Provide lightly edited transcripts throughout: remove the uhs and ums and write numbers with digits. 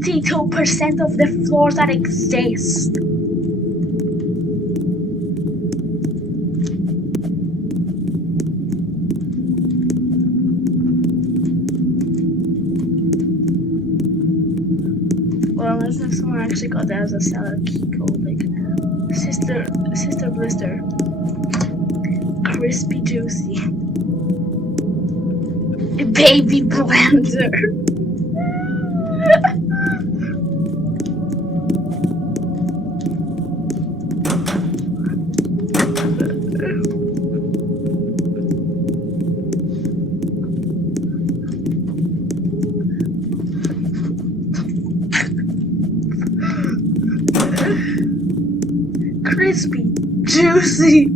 82% of the floors that exist. Well, unless if someone actually got that as a seller key code, like Sister Blister, Crispy Juicy, Baby Blender. Crispy, juicy,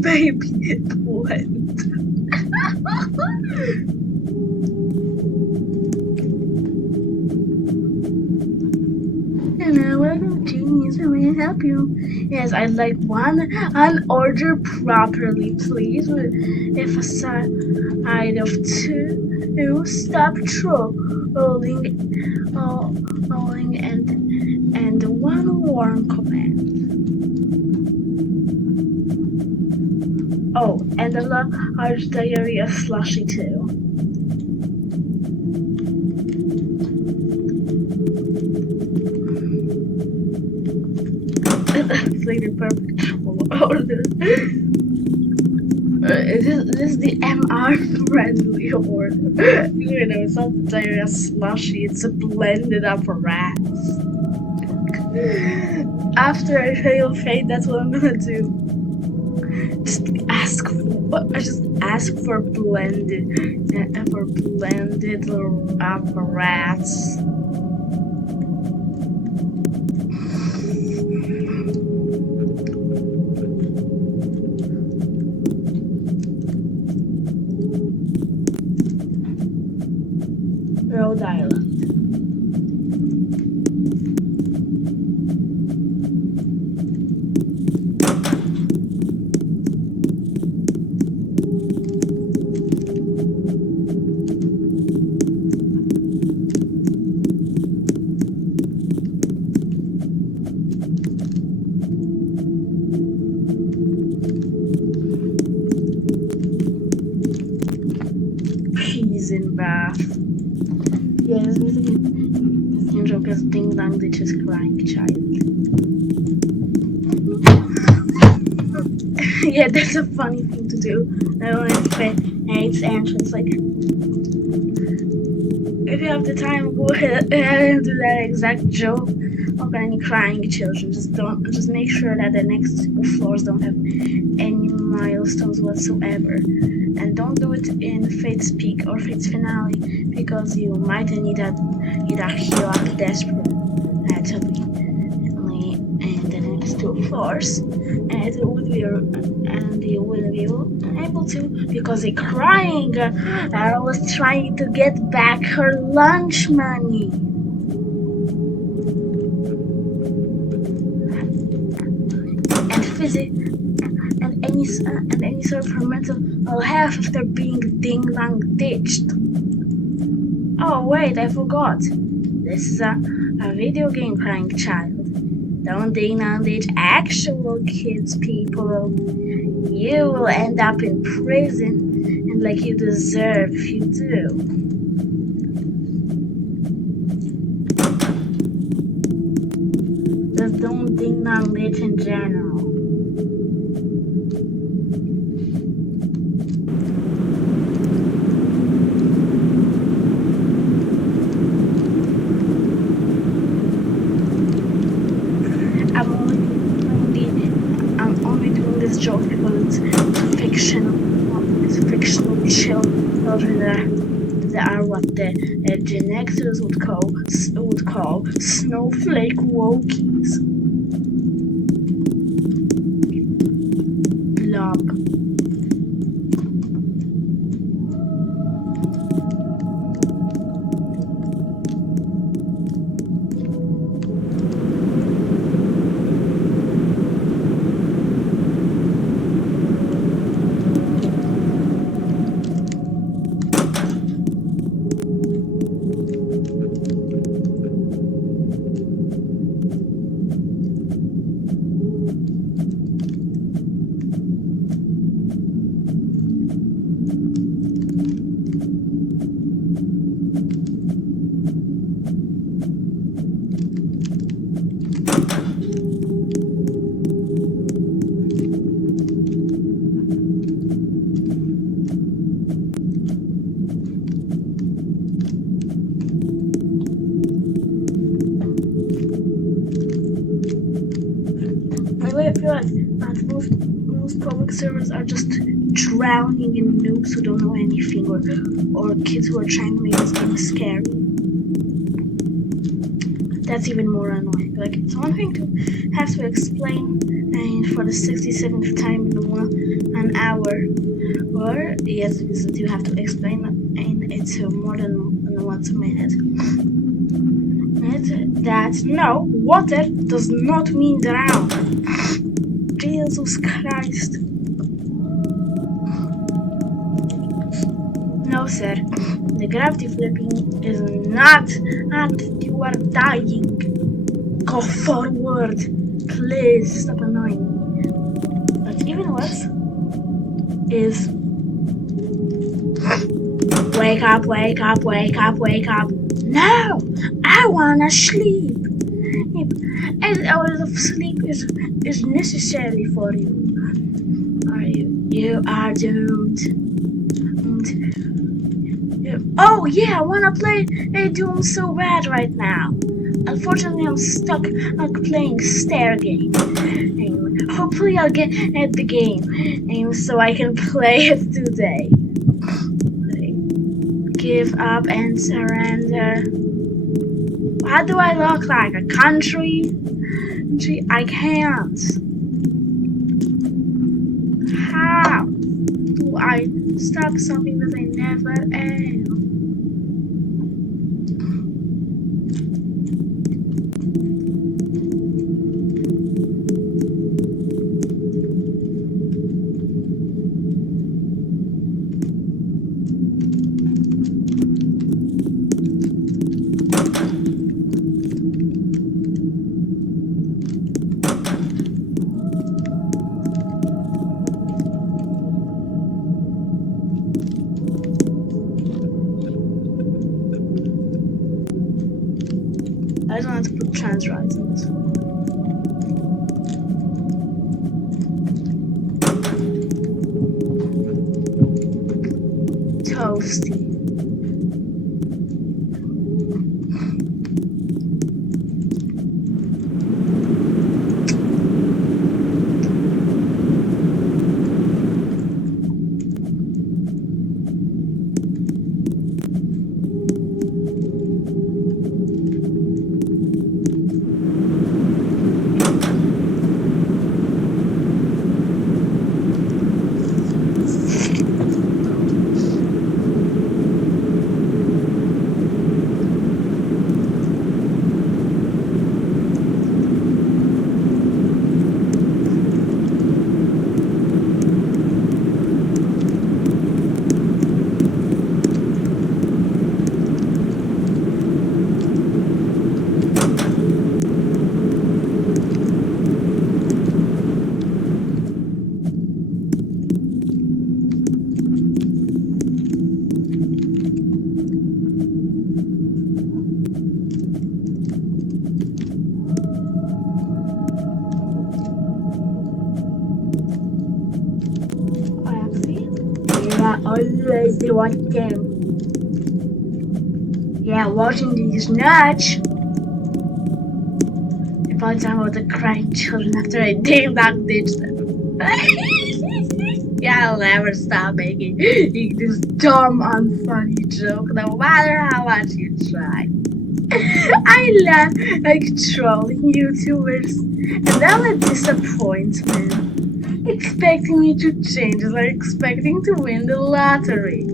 baby blend. Hello, welcome to Genius. How may I help you? Yes, I'd like an order properly, please. If a side of two, stop rolling, and one warm command. Oh, and a large diarrhea slushy too. It's like the perfect order. This is the MR friendly order. You know, it's not diarrhea slushy, it's a blended apparatus. After I fail fate, that's what I'm gonna do. Just ask for blended apparatus. Rhode Island. Peas in bath. Yeah, this joke is Ding Dong Ditch's crying child. Yeah, that's a funny thing to do. I only hates entrance. Like, if you have the time, go ahead and do that exact joke of any crying children. Just make sure that the next floors don't have any milestones whatsoever. And don't do it in Fate's Peak or Fate's Finale, because you might need a heal up desperately in the next two floors, and you will be able to, because a crying girl was trying to get back her lunch money. And any sort of her mental health after being ding dong ditched. Oh wait, I forgot. This is a video game crying child. Don't ding dong ditch actual kids, people. You will end up in prison, and like you deserve if you do. Just don't ding dong ditch in general. I'm only doing this joke because it's fictional children that are what the Gen Xers would call snowflake wokies. Blob. good, but most public servers are just drowning in noobs who don't know anything, or kids who are trying to make this game scary. That's even more annoying. Like, it's one thing to have to explain for the 67th time in an hour, or yes, because you have to explain it more than once a minute. That no, water does not mean drown. Jesus Christ. No, sir. The gravity flipping is not, and you are dying. Go forward. Please stop annoying me. But even worse is wake up, wake up, wake up, wake up. No! I wanna sleep. And hours of sleep is necessary for you. You are doomed. Oh yeah, I wanna play Doom so bad right now. Unfortunately, I'm stuck playing Stair game. Hopefully, I'll get at the game so I can play it today. Give up and surrender. How do I look like a country? I can't. How do I stop something that I never am? I don't want to put trans rights on it. Toasty. Always the one thing. Yeah, watching these nuts. If I talk about the crying children after I ding dong ditch them. Yeah, I'll never stop making this dumb, unfunny joke, no matter how much you try. I love trolling YouTubers, and then a disappointment. Expecting me to change is like expecting to win the lottery.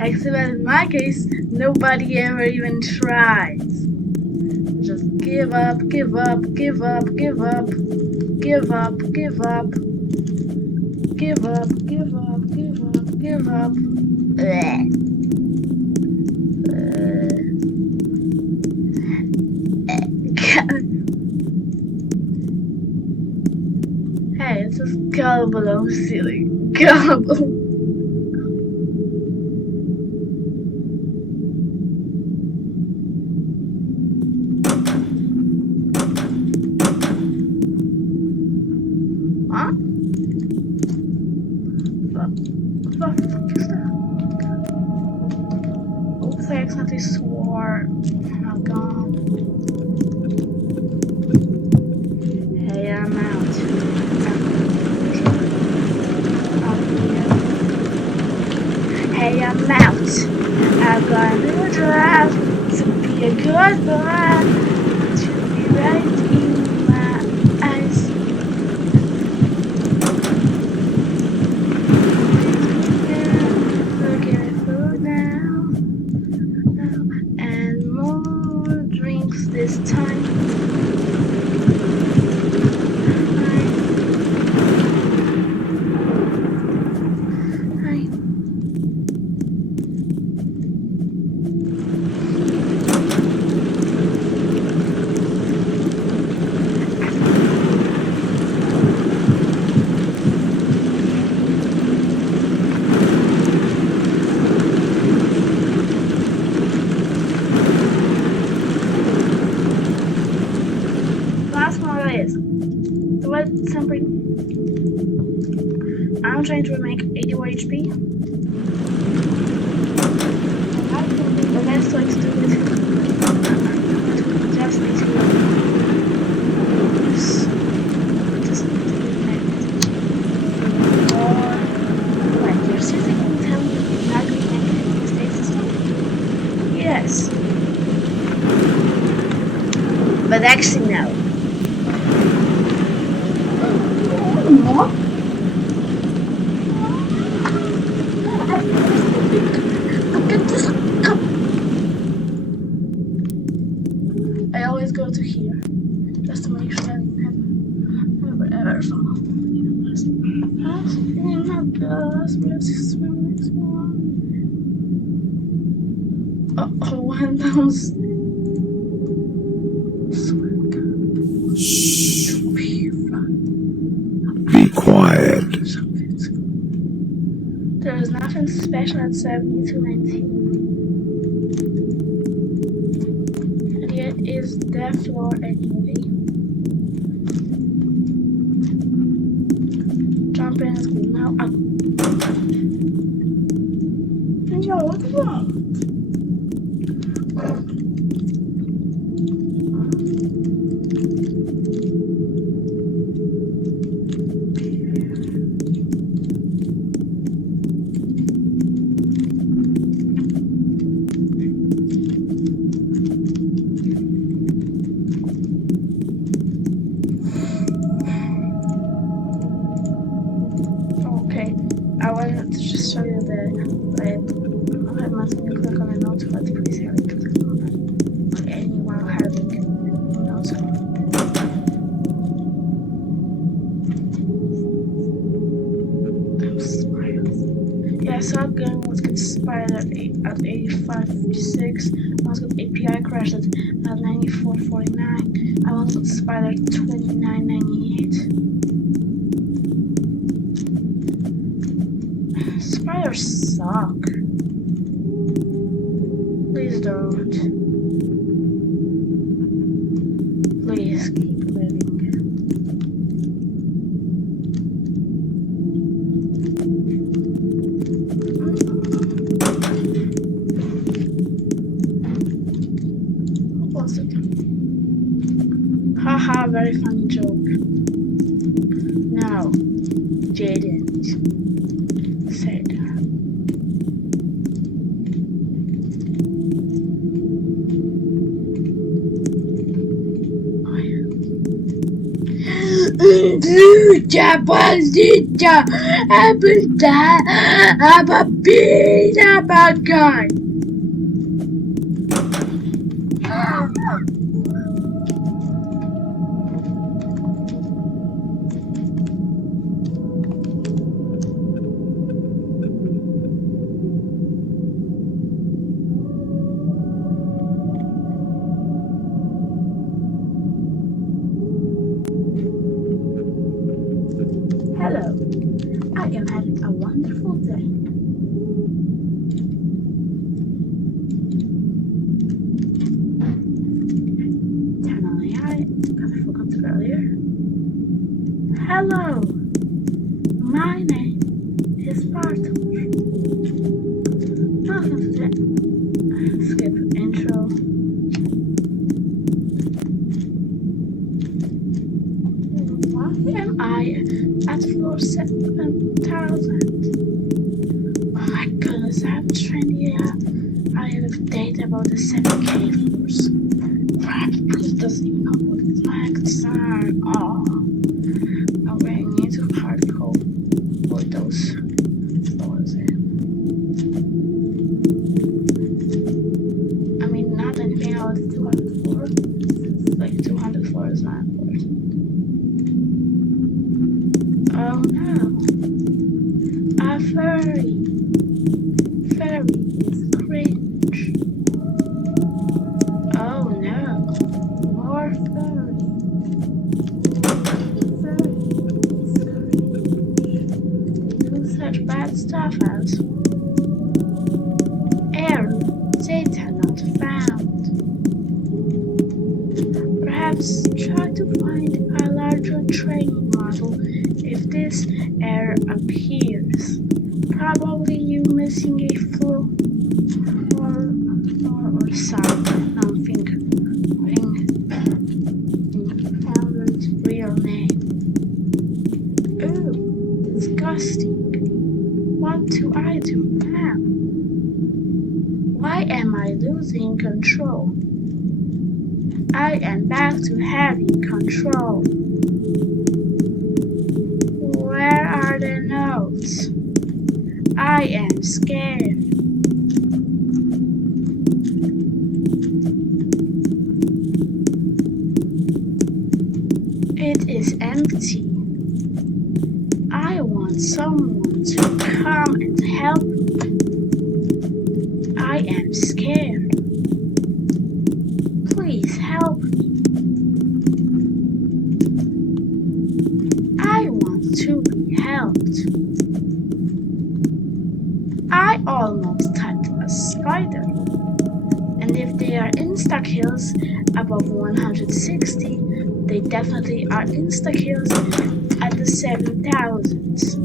Except in my case, nobody ever even tries. Just give up, give up, give up, give up, give up, give up, give up, give up, give up, give up. Hey, it's just gullible, I'm silly. Gullible. Huh? What the fuck is that? Oops, I accidentally swore. Oh my god. Hey, I'm out. Hey, I'm out. I've got a new drive to be a good boy, to be right in my eyes. Look at food now, and more drinks this time. I'm trying to make 81 HP. I think the best way to do it is just need to just wait, you're seriously going to tell me you're not going to make any mistakes this time? Yes. But actually, no. I always go to here just to make sure I never fall. Oh, one down. Shh. Be quiet. There is nothing special at 70 to 19. And yet is the floor anyway. Jump in is good now. Yo, what the fuck? I wanted to just show you the I must click on a note, but please hurry to click on it. Anyone having notes. I'm surprised. Yeah, I saw a gun was get expired at 85.56. I was got API crashed at 94.49. I was got expired at 29.98. Spiders suck. Please don't. Please keep living. What was it? Haha, very funny joke. No, didn't say that. Capacita ababina bagay. Hello, I am having a wonderful day. Turn on the eye, because I forgot to earlier. Hello, my name is Bartosz. Welcome to the about the 7K floors. Perhaps Bruce doesn't even know what flags are. Oh, okay, I need to hard code what those floors are. I mean, not anything else. 200 floors. Like 200 floors, not floors. Oh no, a furry. Furry is cringe. Oh no, more furry. Furry is cringe. They do such bad stuff as error, data not found. Perhaps try to find a larger training model if this error appears. Probably you missing a flow or something. Found its real name. Ooh, disgusting. What do I do now? Why am I losing control? I am back to having control. Where are the notes? I am scared. It is empty. I want someone to come and help me. I am scared. Please help me. I want to be helped. I almost touched a spider. And if they are insta-kills above 160, they definitely are insta-kills at the 7,000s.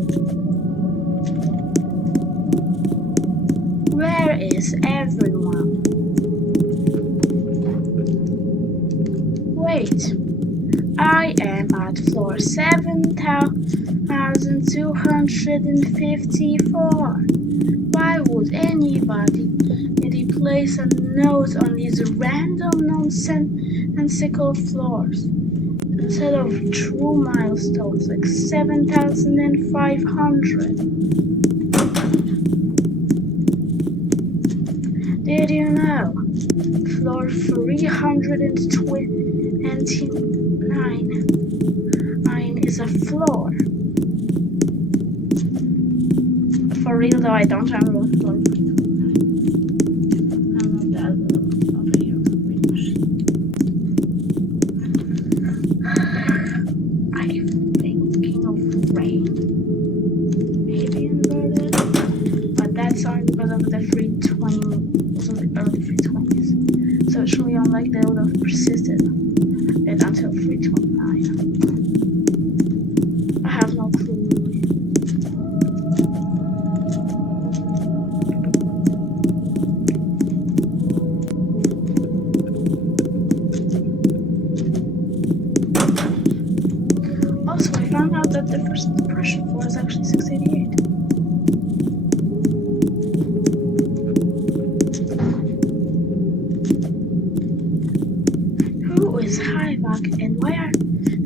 Where is everyone? Wait, I am at floor 7,254. Why would anybody place a note on these random nonsensical floors instead of true milestones like 7,500? Did you know floor 329 is a floor? For real though, I don't remember what floor. So it's really unlikely they would have persisted it until 329. I have no clue. Also, I found out that the first depression floor is actually 688. Who is Hivok and why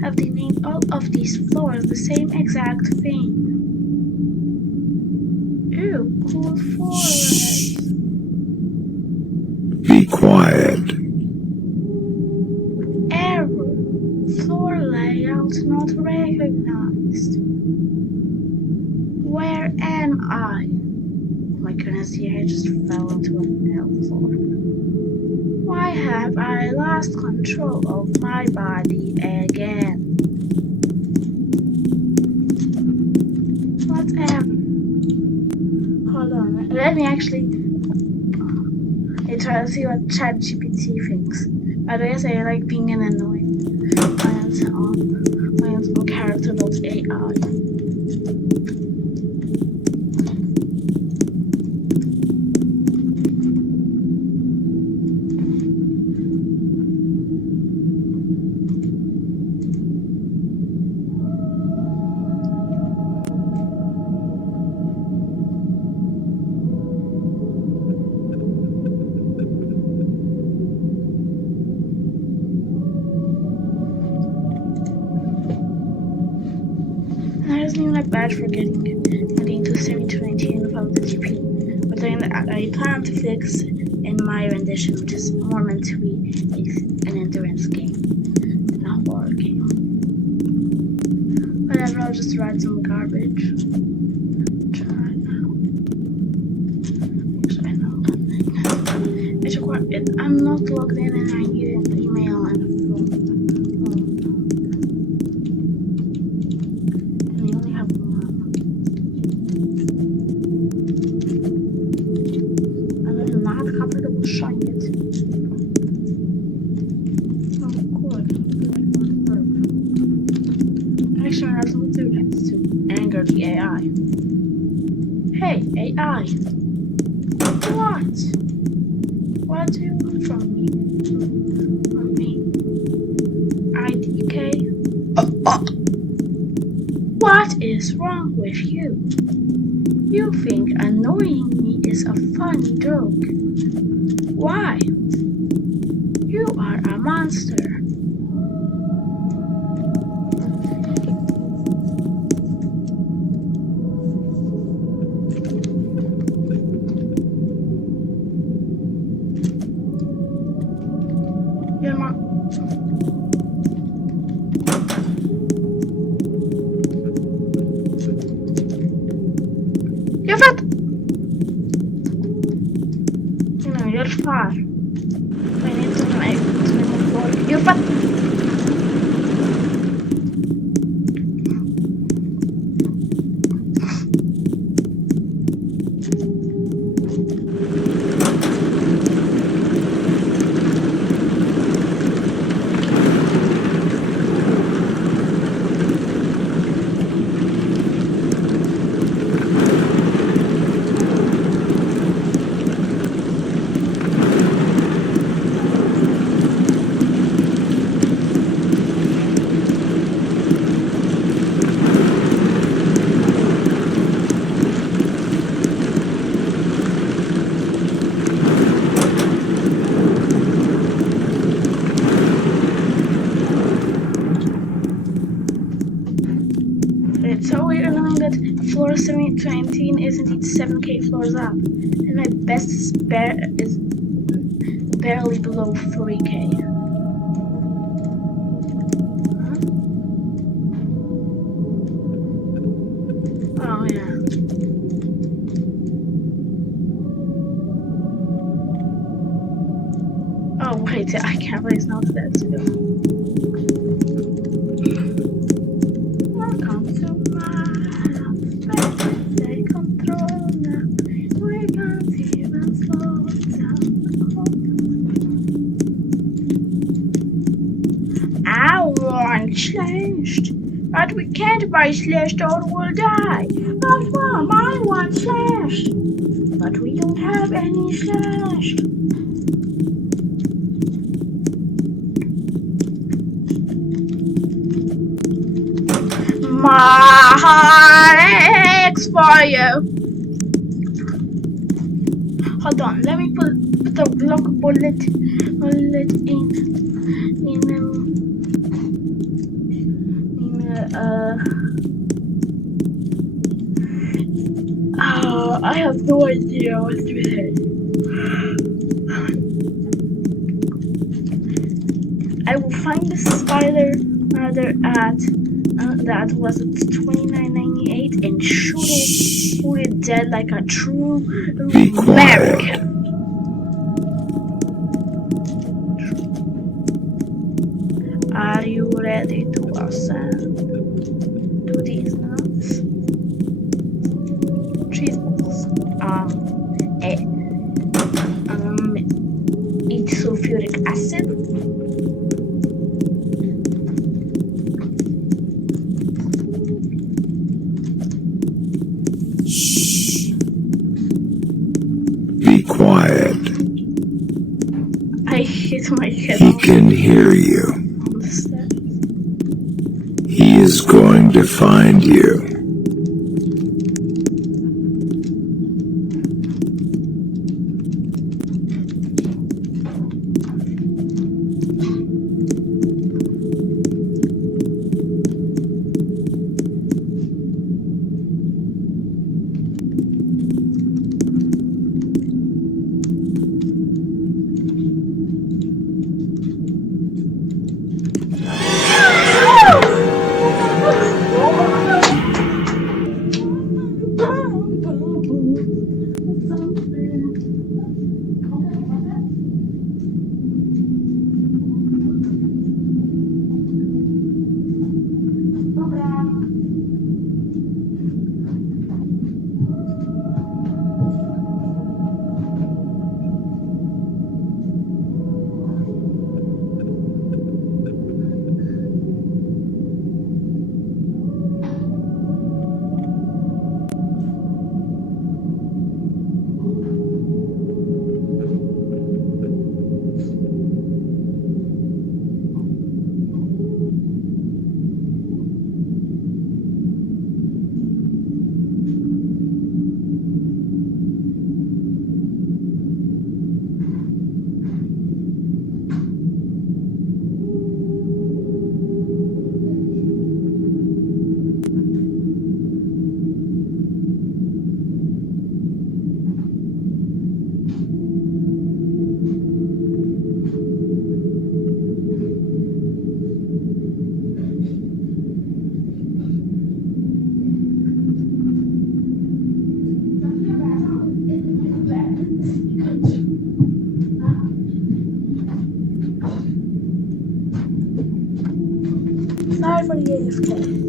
have they named all of these floors the same exact thing? Ew, cool forest. Be quiet. Error. Floor layout not recognized. Where am I? Oh my goodness, here I just fell into a nail floor. Why have I lost control of my body again? Whatever. Hold on, let me actually try to see what ChatGPT thinks. By the way, I like being an annoying my own character.ai. wasn't even that bad for getting into semi-20 without the GP. But then I plan to fix in my rendition, which is more meant to be an endurance game, not a horror game. Whatever, I'll just write some garbage. Try now. Actually, I know. I'm not logged in and I need an email and a phone. And I only have one. I'm not comfortable showing it. Oh, good. Actually, I will do that to anger the AI. Hey, AI. What? What do you want from me? IDK? What is wrong with you? You think annoying me is a funny joke. Why? You are a monster. You're not. You're fat. No, you're far. I need to make more. You're fat. It's so weird knowing that floor 17 is indeed 7k floors up, and my best is barely below 3k. Huh? Oh yeah. Oh wait, I can't raise now that too. Welcome to my house, take control now. We can't even slow down. I want slashed, but we can't buy slashed or we'll die. Not Mom, I want slashed, but we don't have any slashed. My heart aches for you. Hold on, let me put the block bullet I have no idea what to say. I will find the spider rather at that was at $29.98 and shoot it dead like a true American. Are you ready to ascend to these nuts? Cheese balls. Eat sulfuric acid. Be quiet. I hit my head. He can hear you. On the steps. He is going to find you. somebody AFK.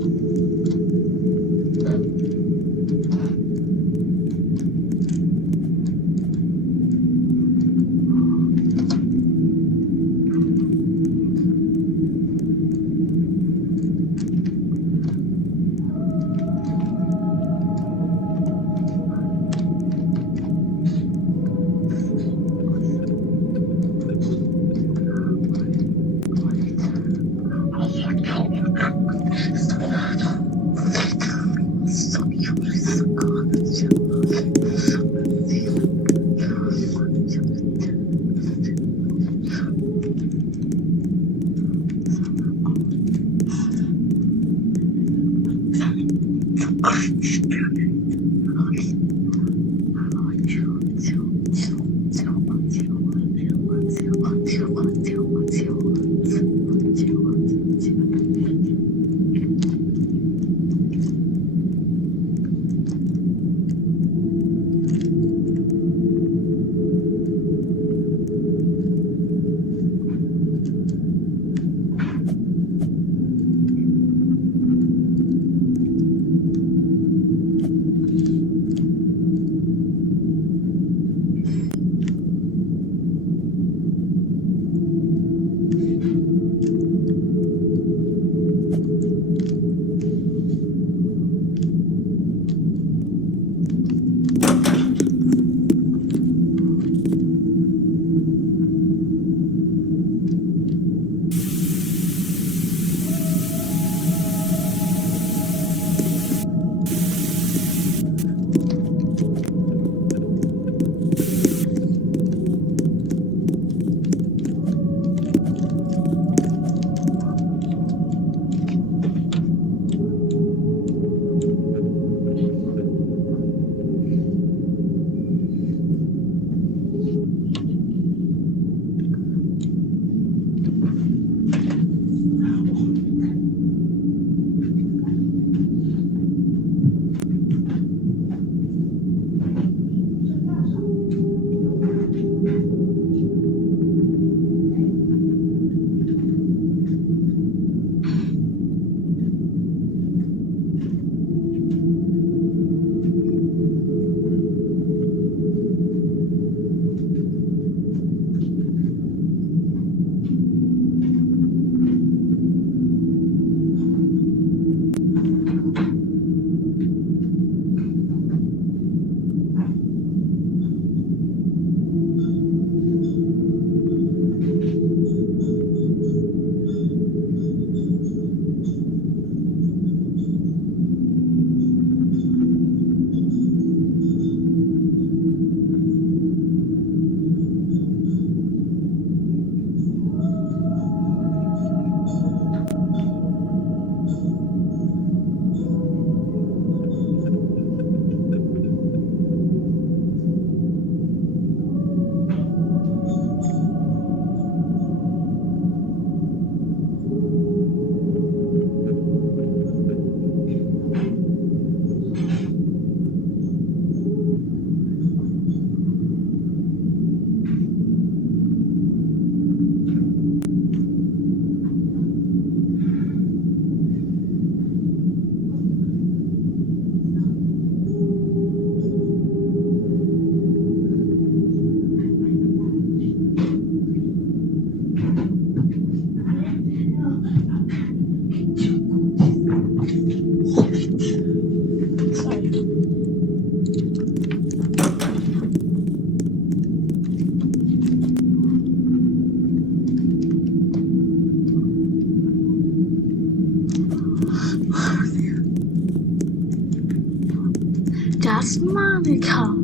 Just Monica.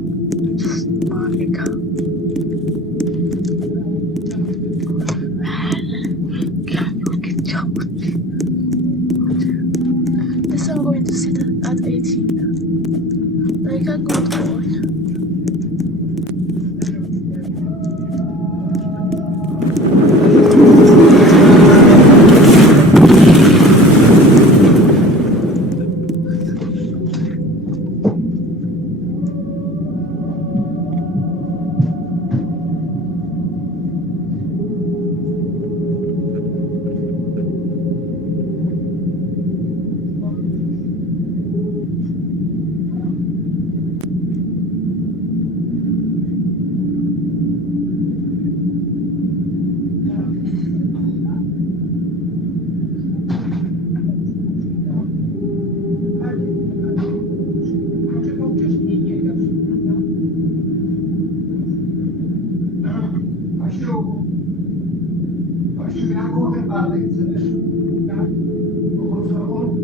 Just Monica. This I'm going to sit at 18. Like a good boy. Stasiu, Stasiu, jaką herbatę chcesz? Tak? Owocową?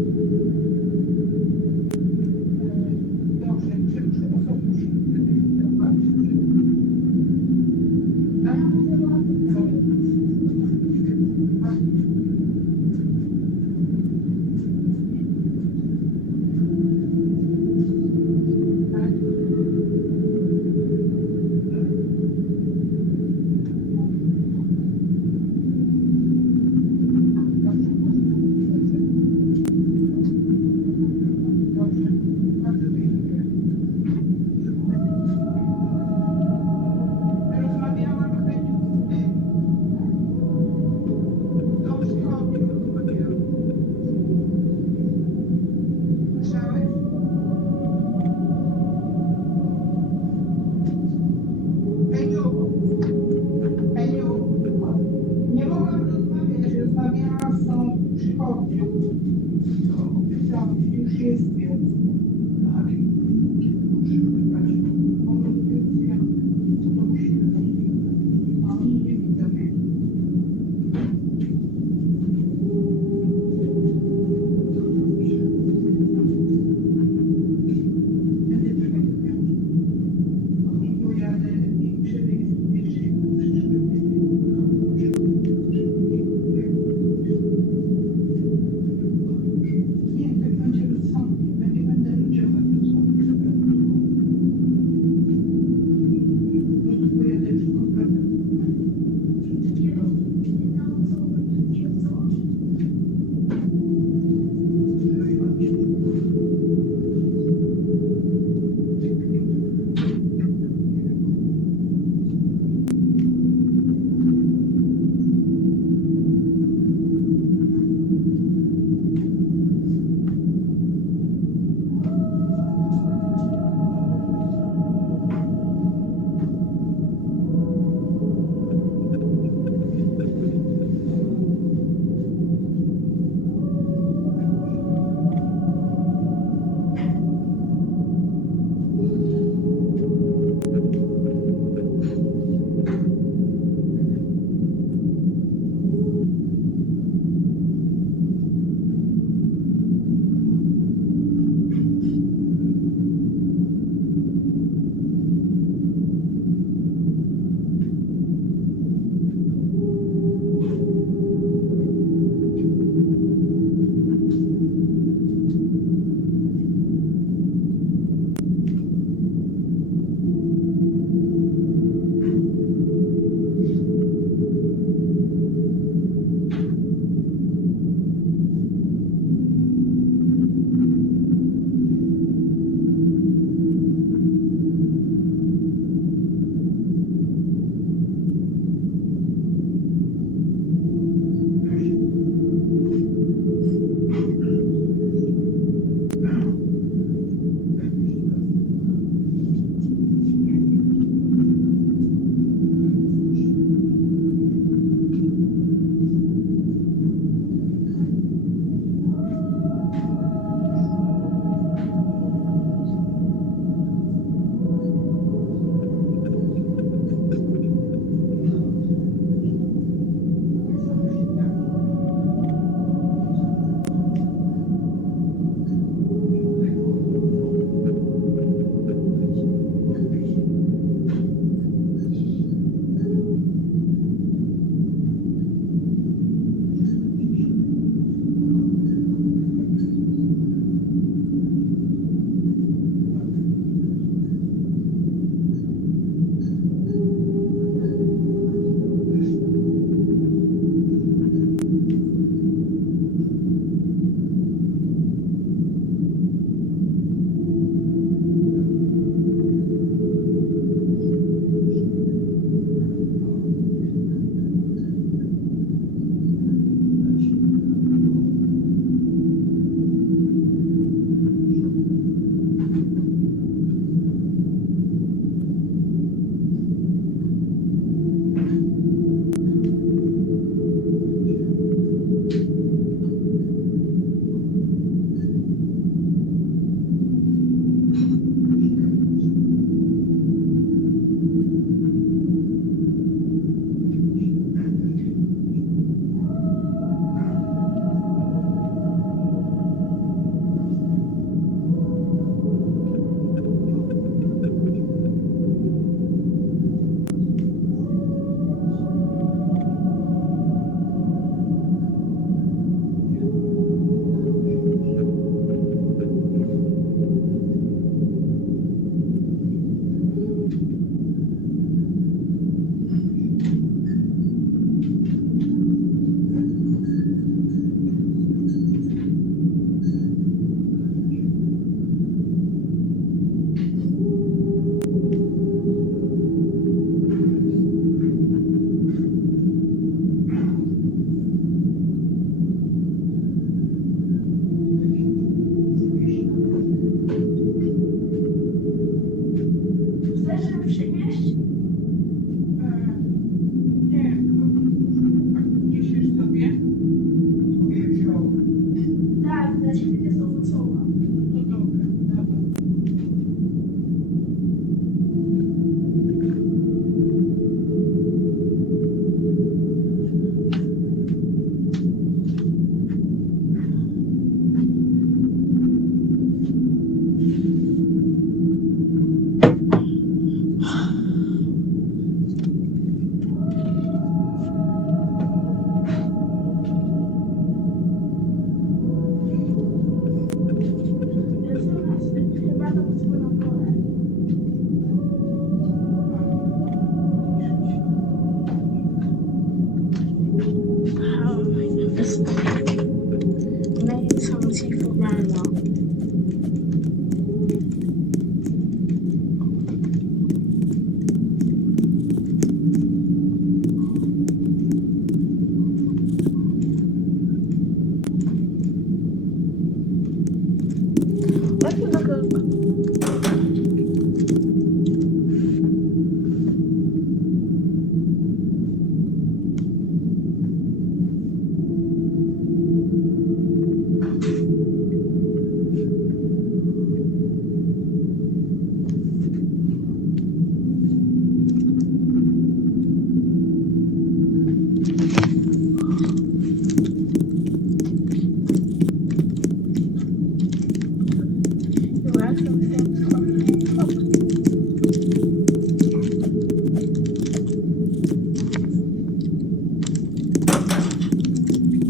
Dobrze, przepraszam, to są już herbaty. A ja mówię, nie mogłam rozmawiać, rozmawiałam z tą przychodnią. To obiecałam, już jest więc. Tak. Muszę wybrać. Mogę dopiero ja, to musimy zrobić. A oni nie widzą mnie. Będę czekać do piątku. I pojadę i przewieźć jeszcze przyszły nie, tak będzie rozsądnie.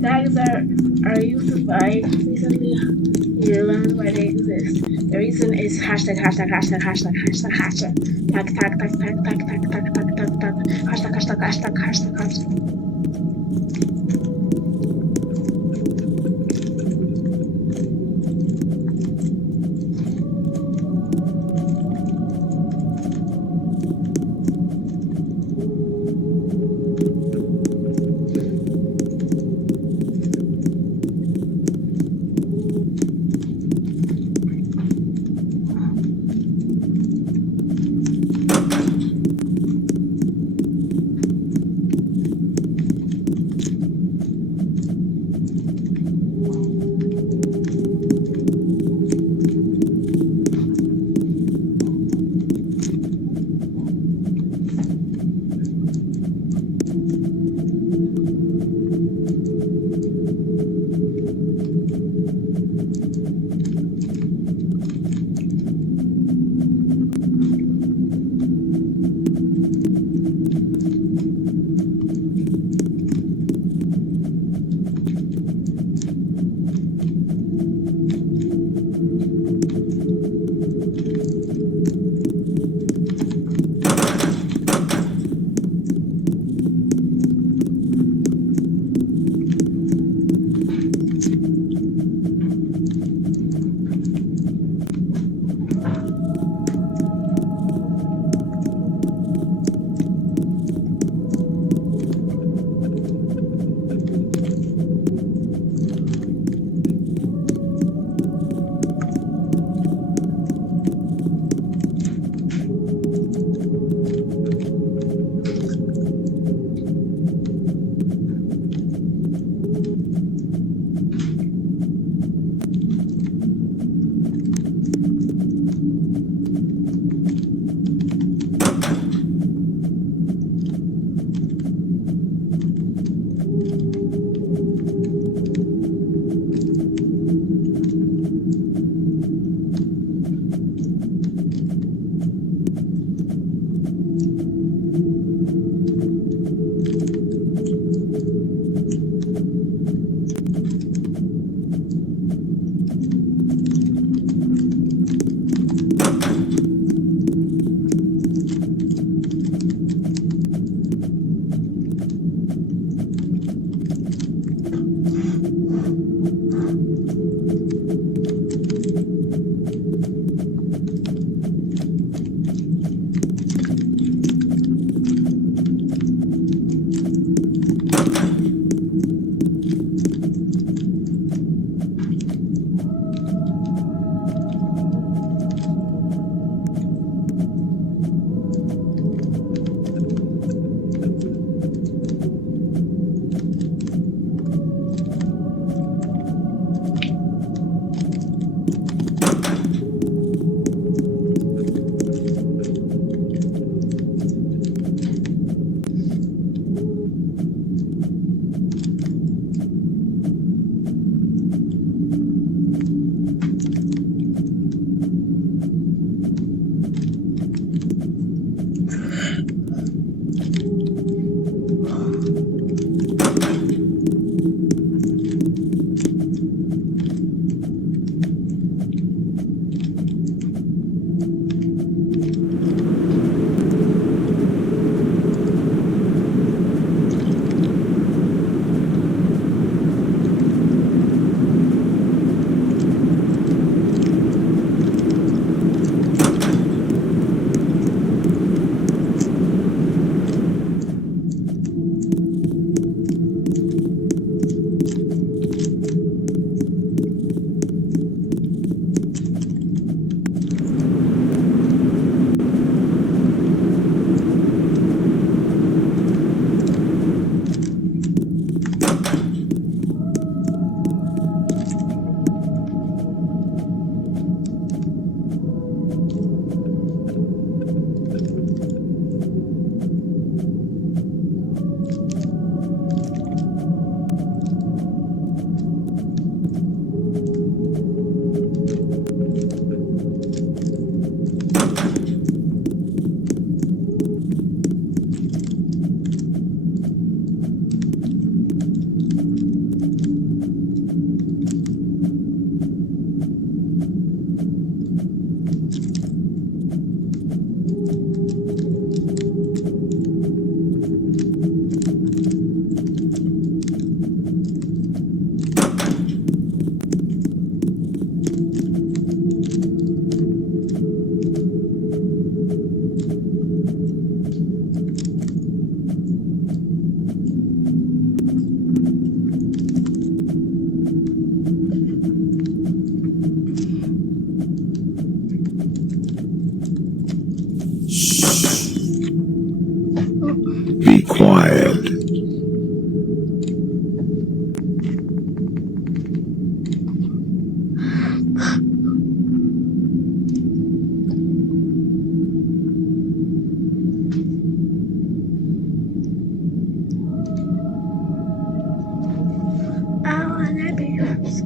Tags are used by recently you learned why they exist. The reason is hashtag hashtag hashtag hashtag hashtag hashtag tag tag tag tag tag tag tag tag tag tag hashtag hashtag hashtag hashtag hashtag. quiet. I wanna be yours.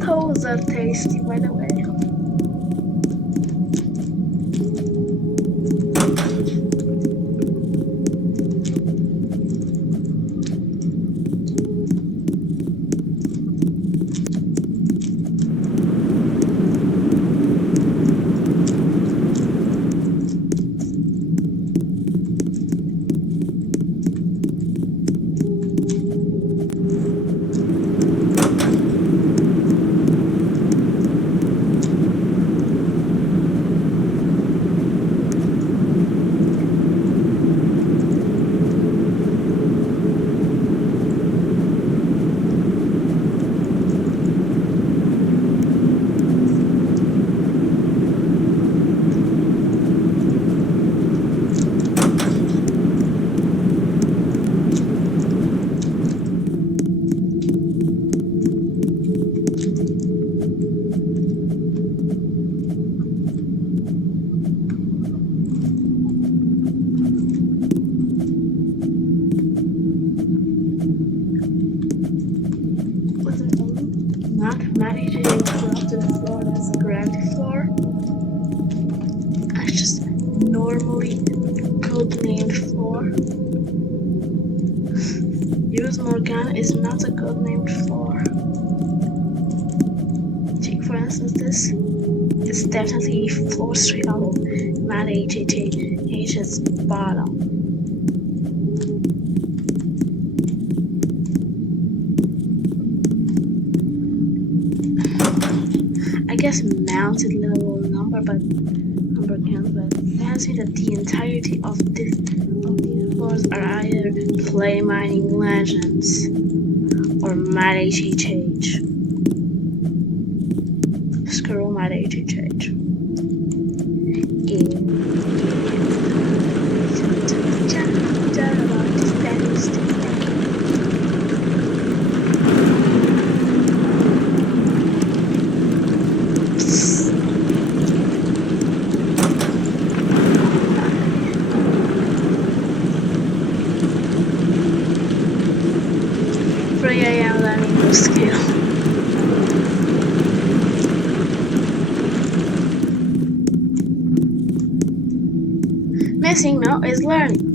Those are tasty, by the way. Was there any not managing floor to the floor that's a gravity floor? That's just normally code named floor. Use Morgana is not a code named floor. Take for instance this. It's definitely floor straight out of Mad HH's bottom. I guess mounted level number, but number count, but fancy that the entirety of these floors are either Play Mining Legends or Mad HHH. Screw Mad HHH. I am learning new skill. Missing now is learning.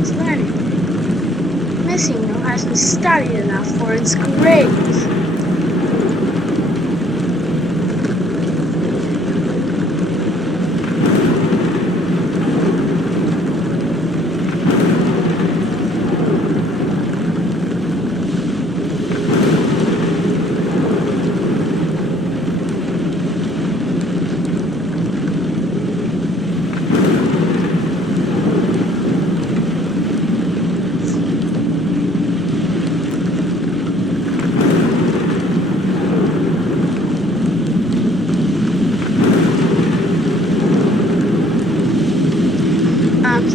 It's learning. Missing now hasn't studied enough for its grades.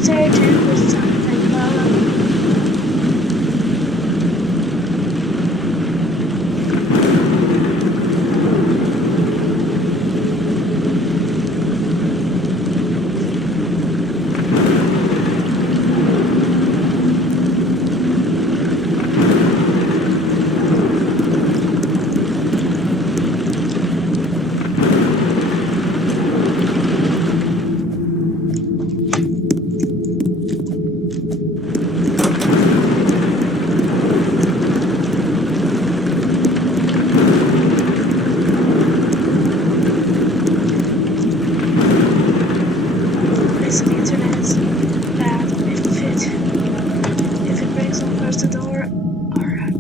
searching for something more. The internet is bad. If it breaks on first door, alright.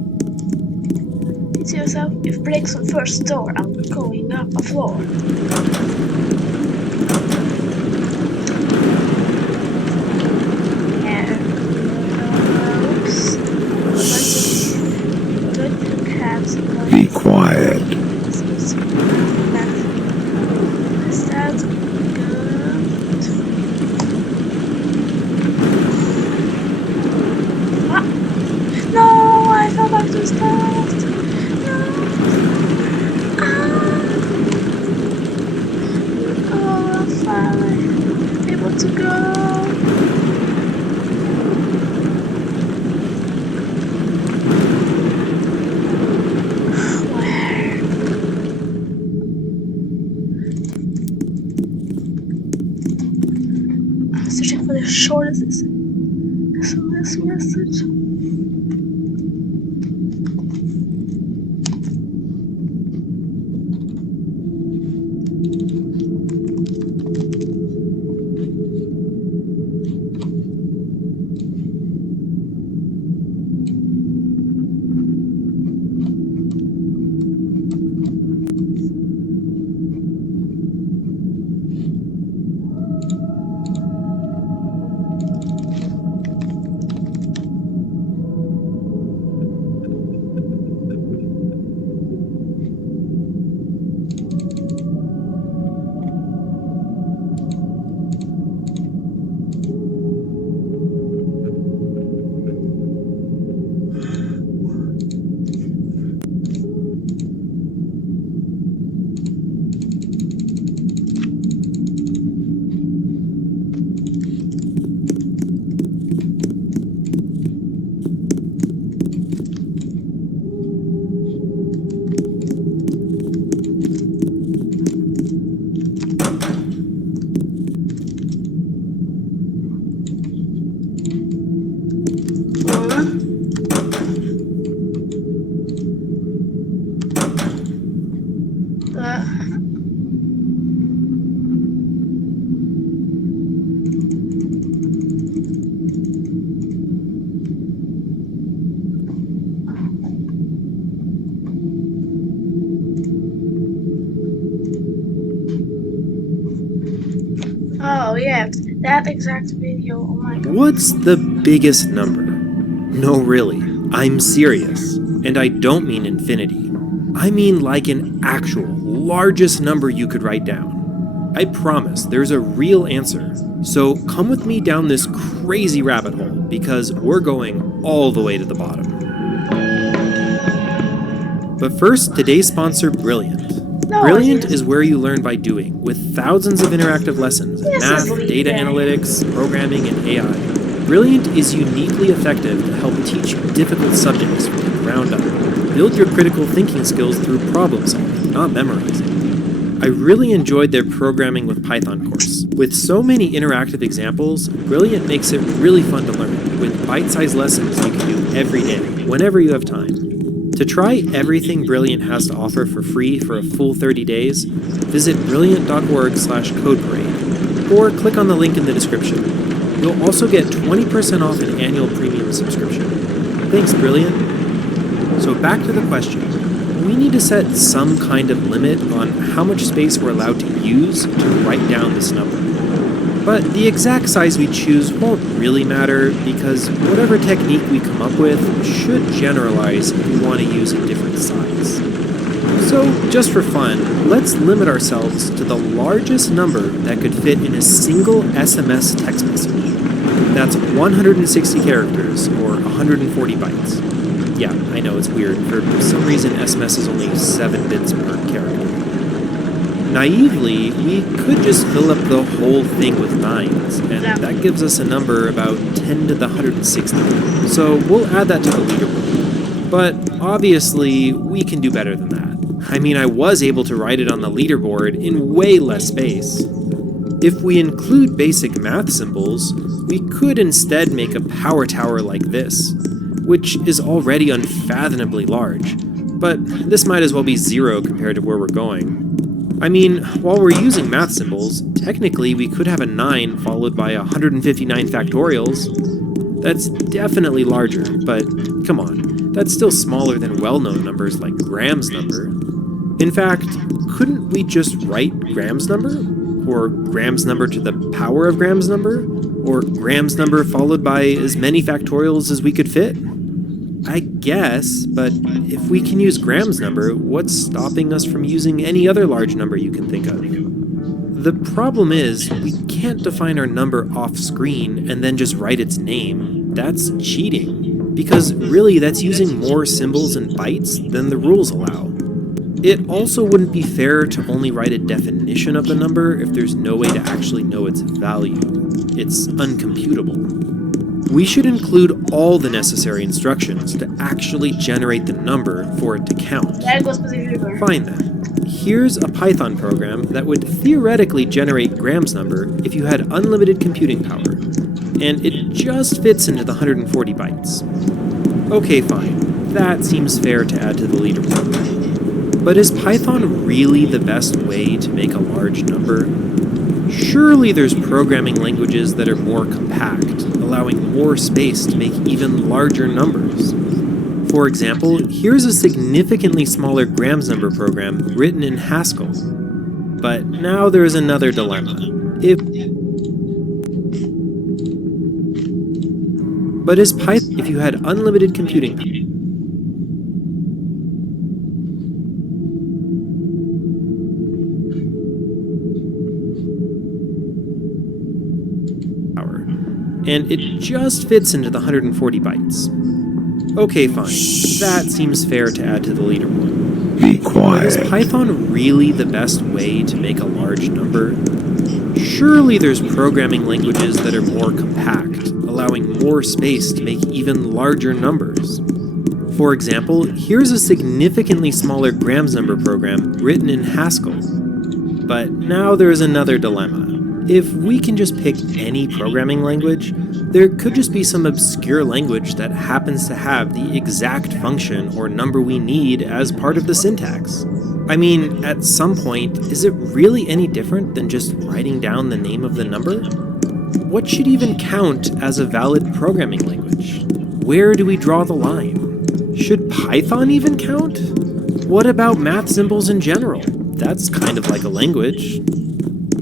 Think to yourself, if it breaks on first door, I'm going up a floor. Yeah. Oops. Good cats. Be quiet. Is that good? No, I fell back to start. No. Oh, I'm finally able to go. Where? I'm searching for the shortest SMS message. Oh yeah, that exact video. Oh my god. What's the biggest number? No, really, I'm serious. And I don't mean infinity. I mean like an actual largest number you could write down. I promise there's a real answer. So come with me down this crazy rabbit hole because we're going all the way to the bottom. But first, today's sponsor, Brilliant. Brilliant is where you learn by doing, with thousands of interactive lessons in math, data analytics, programming, and AI. Brilliant is uniquely effective to help teach you difficult subjects from the ground up. Build your critical thinking skills through problem solving, not memorizing. I really enjoyed their Programming with Python course. With so many interactive examples, Brilliant makes it really fun to learn, with bite-sized lessons you can do every day, whenever you have time. To try everything Brilliant has to offer for free for a full 30 days, visit brilliant.org/codeparade, or click on the link in the description. You'll also get 20% off an annual premium subscription. Thanks, Brilliant. So back to the question. We need to set some kind of limit on how much space we're allowed to use to write down this number. But the exact size we choose won't really matter because whatever technique we come up with should generalize if we want to use a different size. So, just for fun, let's limit ourselves to the largest number that could fit in a single SMS text message. That's 160 characters, or 140 bytes. Yeah, I know it's weird. For some reason, SMS is only 7 bits per character. Naively, we could just fill up the whole thing with 9s, and that gives us a number about 10 to the 160. So we'll add that to the leaderboard. But obviously, we can do better than that. I mean, I was able to write it on the leaderboard in way less space. If we include basic math symbols, we could instead make a power tower like this, which is already unfathomably large, but this might as well be 0 compared to where we're going. I mean, while we're using math symbols, technically we could have a 9 followed by 159 factorials. That's definitely larger, but come on, that's still smaller than well-known numbers like Graham's number. In fact, couldn't we just write Graham's number? Or Graham's number to the power of Graham's number? Or Graham's number followed by as many factorials as we could fit? I guess, but if we can use Graham's number, what's stopping us from using any other large number you can think of? The problem is, we can't define our number off-screen and then just write its name. That's cheating, because really that's using more symbols and bytes than the rules allow. It also wouldn't be fair to only write a definition of the number if there's no way to actually know its value. It's uncomputable. We should include all the necessary instructions to actually generate the number for it to count. Fine then. Here's a Python program that would theoretically generate Graham's number if you had unlimited computing power, and it just fits into the 140 bytes. Okay, fine. That seems fair to add to the leaderboard. But is Python really the best way to make a large number? Surely there's programming languages that are more compact, allowing more space to make even larger numbers. For example, here's a significantly smaller Graham's number program written in Haskell. But now there's another dilemma. If you had unlimited computing power, and it just fits into the 140 bytes. Okay, fine. That seems fair to add to the leaderboard. Be quiet. Is Python really the best way to make a large number? Surely there's programming languages that are more compact, allowing more space to make even larger numbers. For example, here's a significantly smaller Graham's number program written in Haskell. But now there's another dilemma. If we can just pick any programming language, there could just be some obscure language that happens to have the exact function or number we need as part of the syntax. I mean, at some point, is it really any different than just writing down the name of the number? What should even count as a valid programming language? Where do we draw the line? Should Python even count? What about math symbols in general? That's kind of like a language.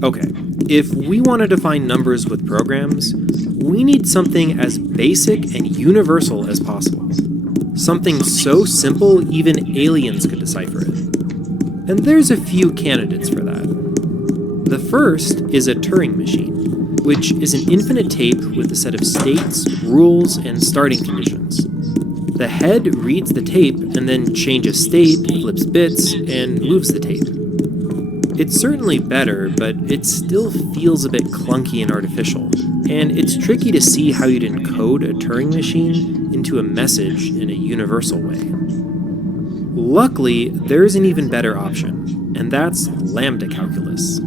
Okay, if we want to define numbers with programs, we need something as basic and universal as possible. Something so simple even aliens could decipher it. And there's a few candidates for that. The first is a Turing machine, which is an infinite tape with a set of states, rules, and starting conditions. The head reads the tape and then changes state, flips bits, and moves the tape. It's certainly better, but it still feels a bit clunky and artificial, and it's tricky to see how you'd encode a Turing machine into a message in a universal way. Luckily, there's an even better option, and that's lambda calculus.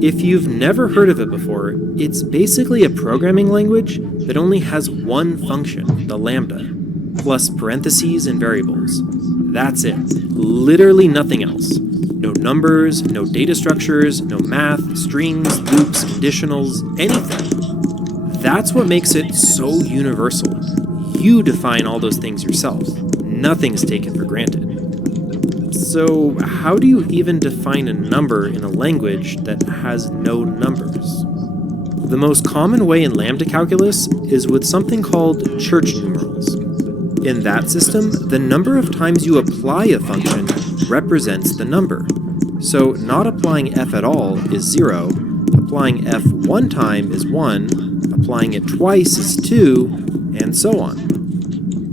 If you've never heard of it before, it's basically a programming language that only has one function, the lambda, plus parentheses and variables. That's it. Literally nothing else. No numbers, no data structures, no math, strings, loops, conditionals, anything. That's what makes it so universal. You define all those things yourself. Nothing's taken for granted. So how do you even define a number in a language that has no numbers? The most common way in lambda calculus is with something called church numerals. In that system, the number of times you apply a function represents the number. So not applying f at all is 0, applying f one time is 1, Multiplying it twice is 2, and so on.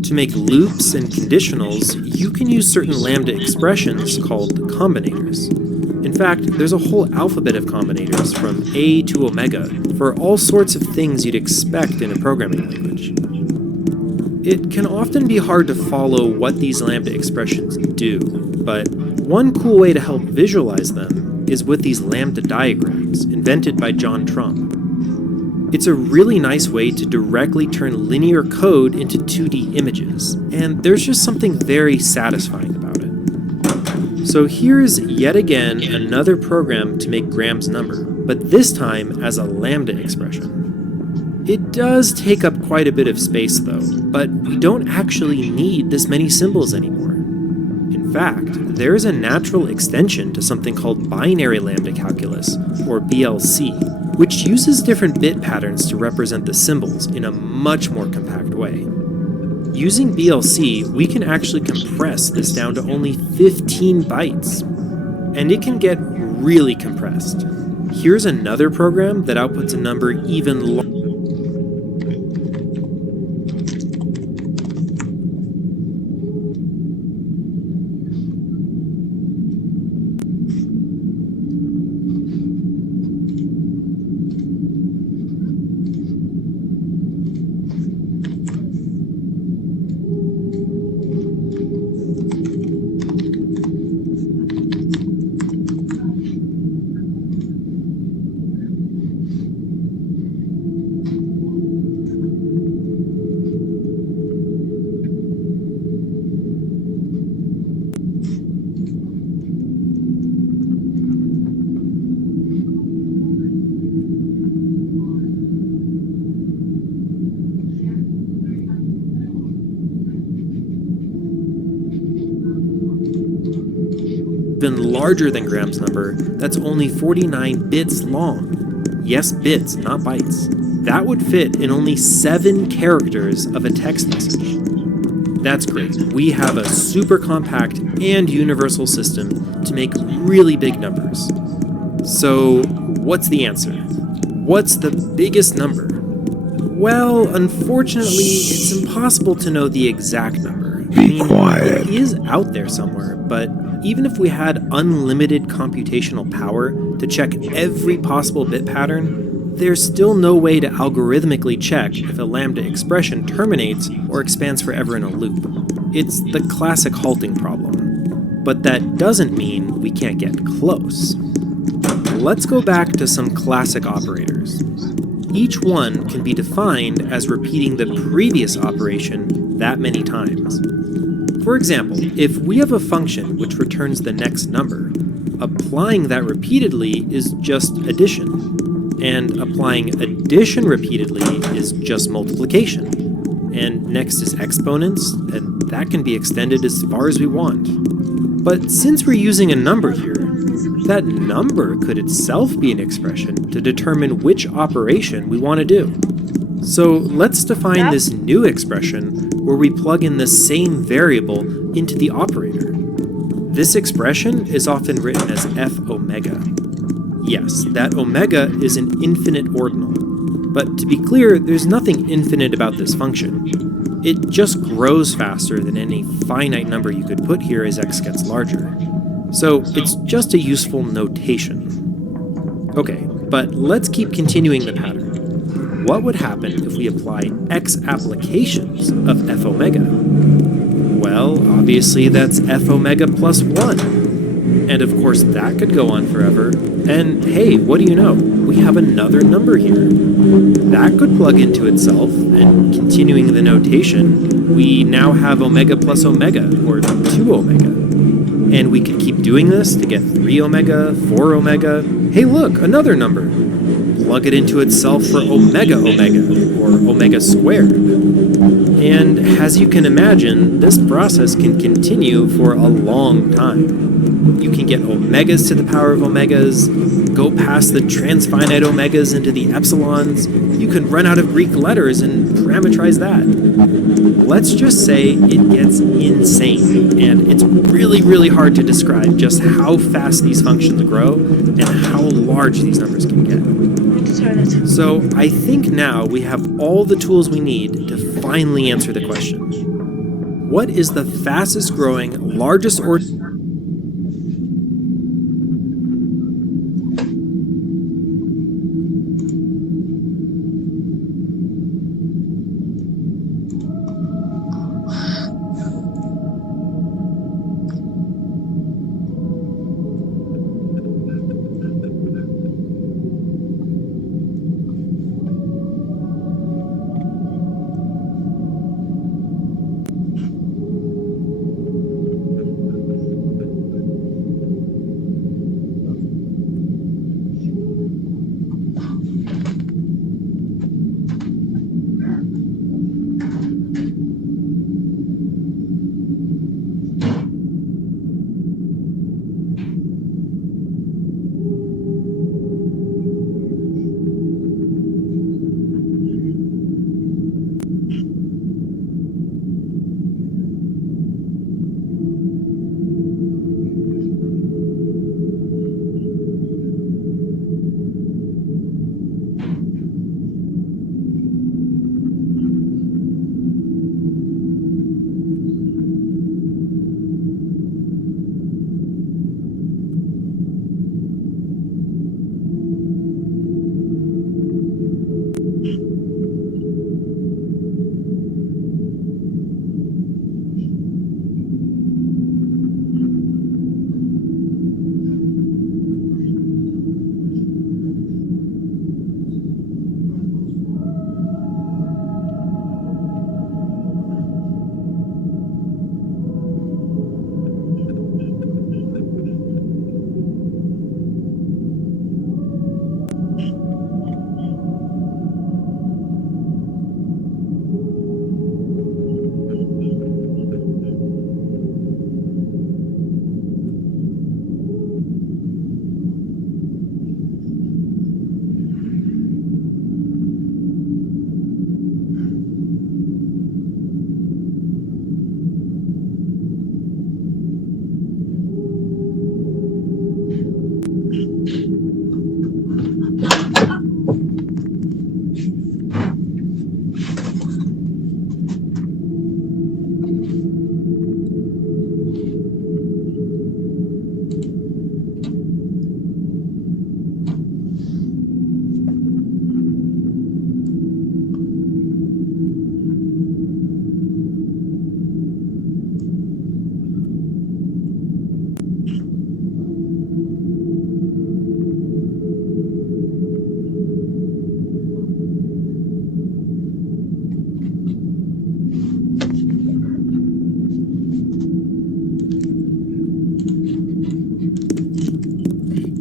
To make loops and conditionals, you can use certain lambda expressions called combinators. In fact, there's a whole alphabet of combinators from A to omega for all sorts of things you'd expect in a programming language. It can often be hard to follow what these lambda expressions do, but one cool way to help visualize them is with these lambda diagrams invented by John Trump. It's a really nice way to directly turn linear code into 2D images, and there's just something very satisfying about it. So here's yet again another program to make Graham's number, but this time as a lambda expression. It does take up quite a bit of space though, but we don't actually need this many symbols anymore. In fact, there is a natural extension to something called binary lambda calculus, or BLC, which uses different bit patterns to represent the symbols in a much more compact way. Using BLC, we can actually compress this down to only 15 bytes, and it can get really compressed. Here's another program that outputs a number even larger. Even larger than Graham's number, that's only 49 bits long. Yes, bits, not bytes. That would fit in only 7 characters of a text message. That's great. We have a super compact and universal system to make really big numbers. So, what's the answer? What's the biggest number? Well, unfortunately, it's impossible to know the exact number. Be quiet. It is out there somewhere, but even if we had unlimited computational power to check every possible bit pattern, there's still no way to algorithmically check if a lambda expression terminates or expands forever in a loop. It's the classic halting problem. But that doesn't mean we can't get close. Let's go back to some classic operators. Each one can be defined as repeating the previous operation that many times. For example, if we have a function which returns the next number, applying that repeatedly is just addition, and applying addition repeatedly is just multiplication. And next is exponents, and that can be extended as far as we want. But since we're using a number here, that number could itself be an expression to determine which operation we want to do. So let's define this new expression where we plug in the same variable into the operator. This expression is often written as f omega. Yes, that omega is an infinite ordinal. But to be clear, there's nothing infinite about this function. It just grows faster than any finite number you could put here as x gets larger. So it's just a useful notation. Okay, but let's keep continuing the pattern. What would happen if we apply x applications of f omega? Well, obviously that's f omega plus 1. And of course that could go on forever. And hey, what do you know? We have another number here. That could plug into itself, and continuing the notation, we now have omega plus omega, or 2 omega. And we could keep doing this to get 3 omega, 4 omega. Hey look, another number. Plug it into itself for omega omega, or omega squared. And as you can imagine, this process can continue for a long time. You can get omegas to the power of omegas, go past the transfinite omegas into the epsilons. You can run out of Greek letters and parameterize that. Let's just say it gets insane, and it's really, really hard to describe just how fast these functions grow and how large these numbers can get. answered it. So I think now we have all the tools we need to finally answer the question. What is the fastest growing, largest ordinal?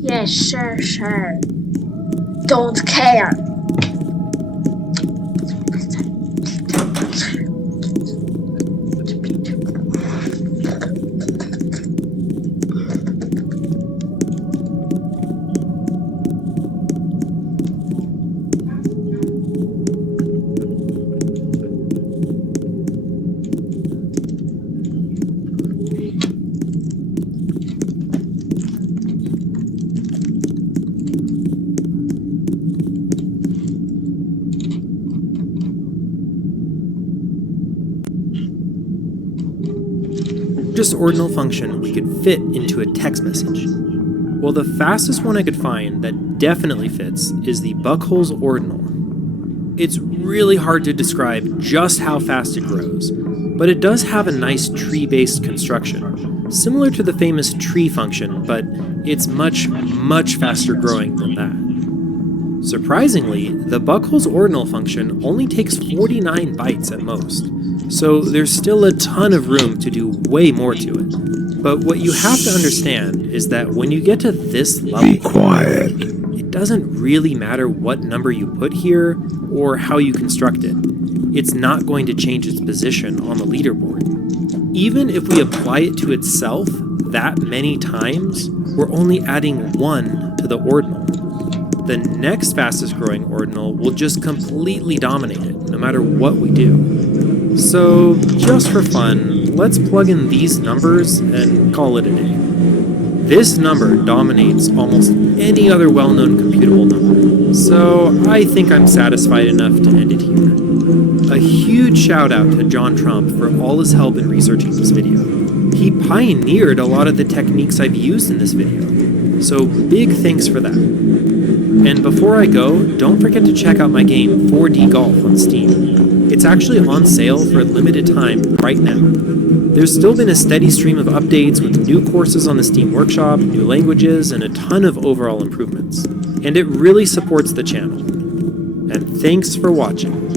Yeah, sure. Don't care. Largest ordinal function we could fit into a text message. Well, the fastest one I could find that definitely fits is the Buchholz ordinal. It's really hard to describe just how fast it grows, but it does have a nice tree-based construction, similar to the famous tree function, but it's much faster growing than that. Surprisingly, the Buchholz ordinal function only takes 49 bytes at most, so there's still a ton of room to do way more to it. But what you have to understand is that when you get to this level, Be quiet. it doesn't really matter what number you put here or how you construct it. It's not going to change its position on the leaderboard. Even if we apply it to itself that many times, we're only adding 1 to the ordinal. The next fastest growing ordinal will just completely dominate it, no matter what we do. So, just for fun, let's plug in these numbers and call it a day. This number dominates almost any other well-known computable number. So I think I'm satisfied enough to end it here. A huge shout out to John Trump for all his help in researching this video. He pioneered a lot of the techniques I've used in this video, so big thanks for that. And before I go, don't forget to check out my game 4D Golf on Steam. It's actually on sale for a limited time right now. There's still been a steady stream of updates with new courses on the Steam Workshop, new languages, and a ton of overall improvements. And it really supports the channel. And thanks for watching.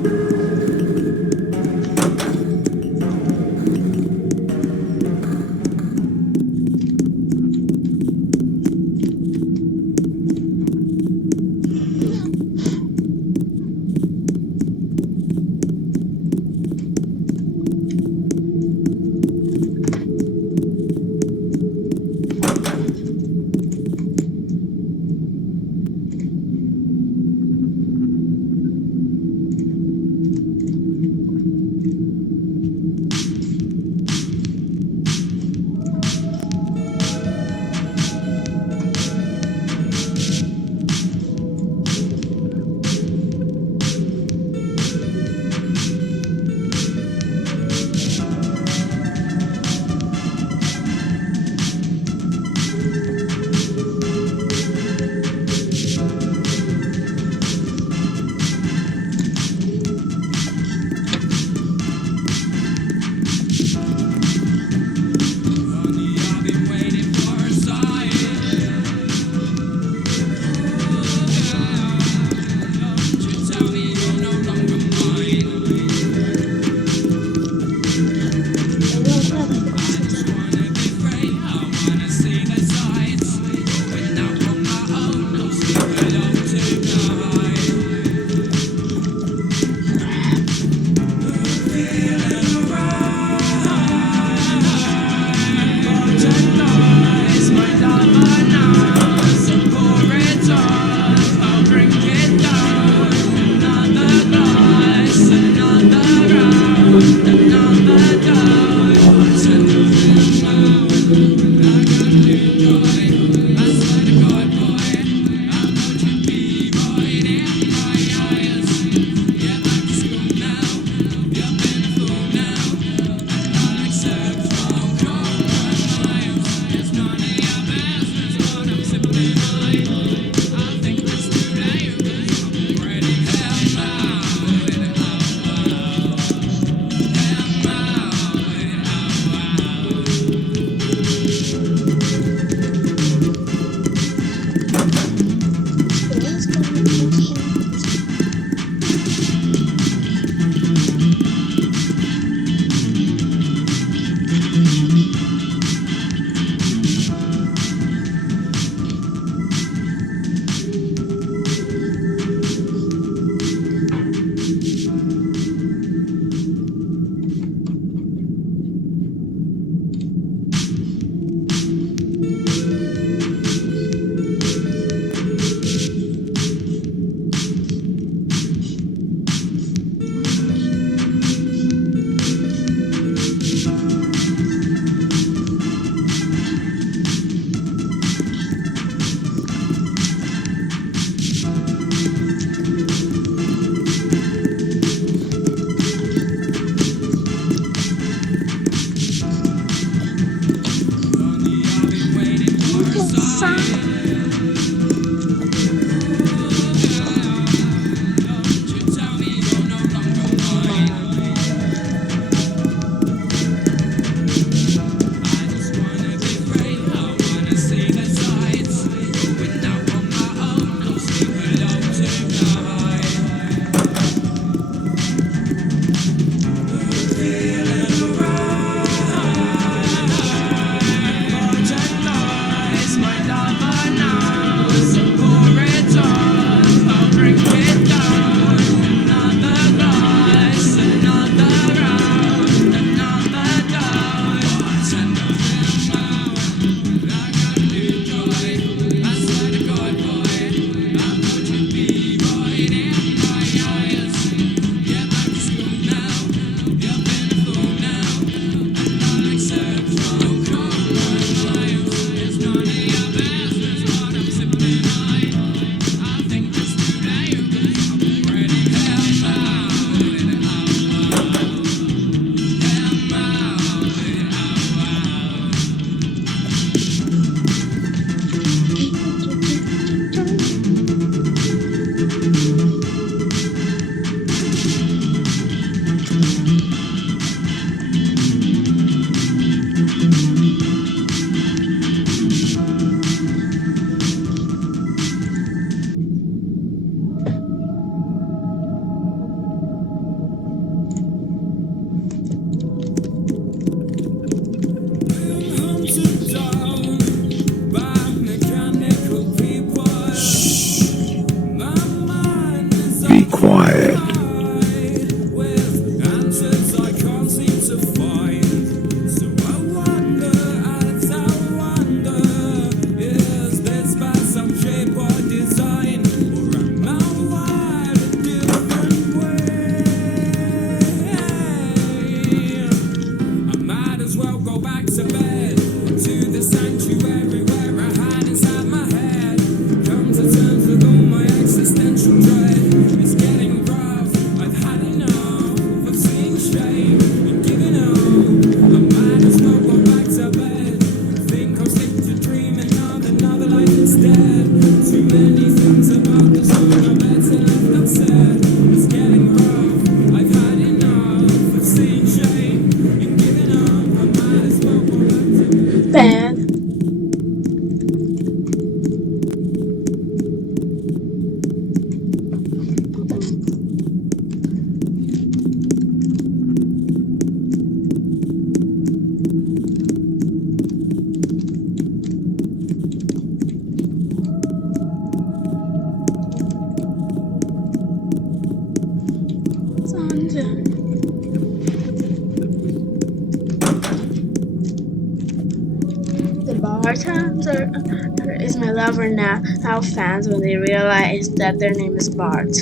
Bartender is my lover now. How fans when they realize that their name is Bart.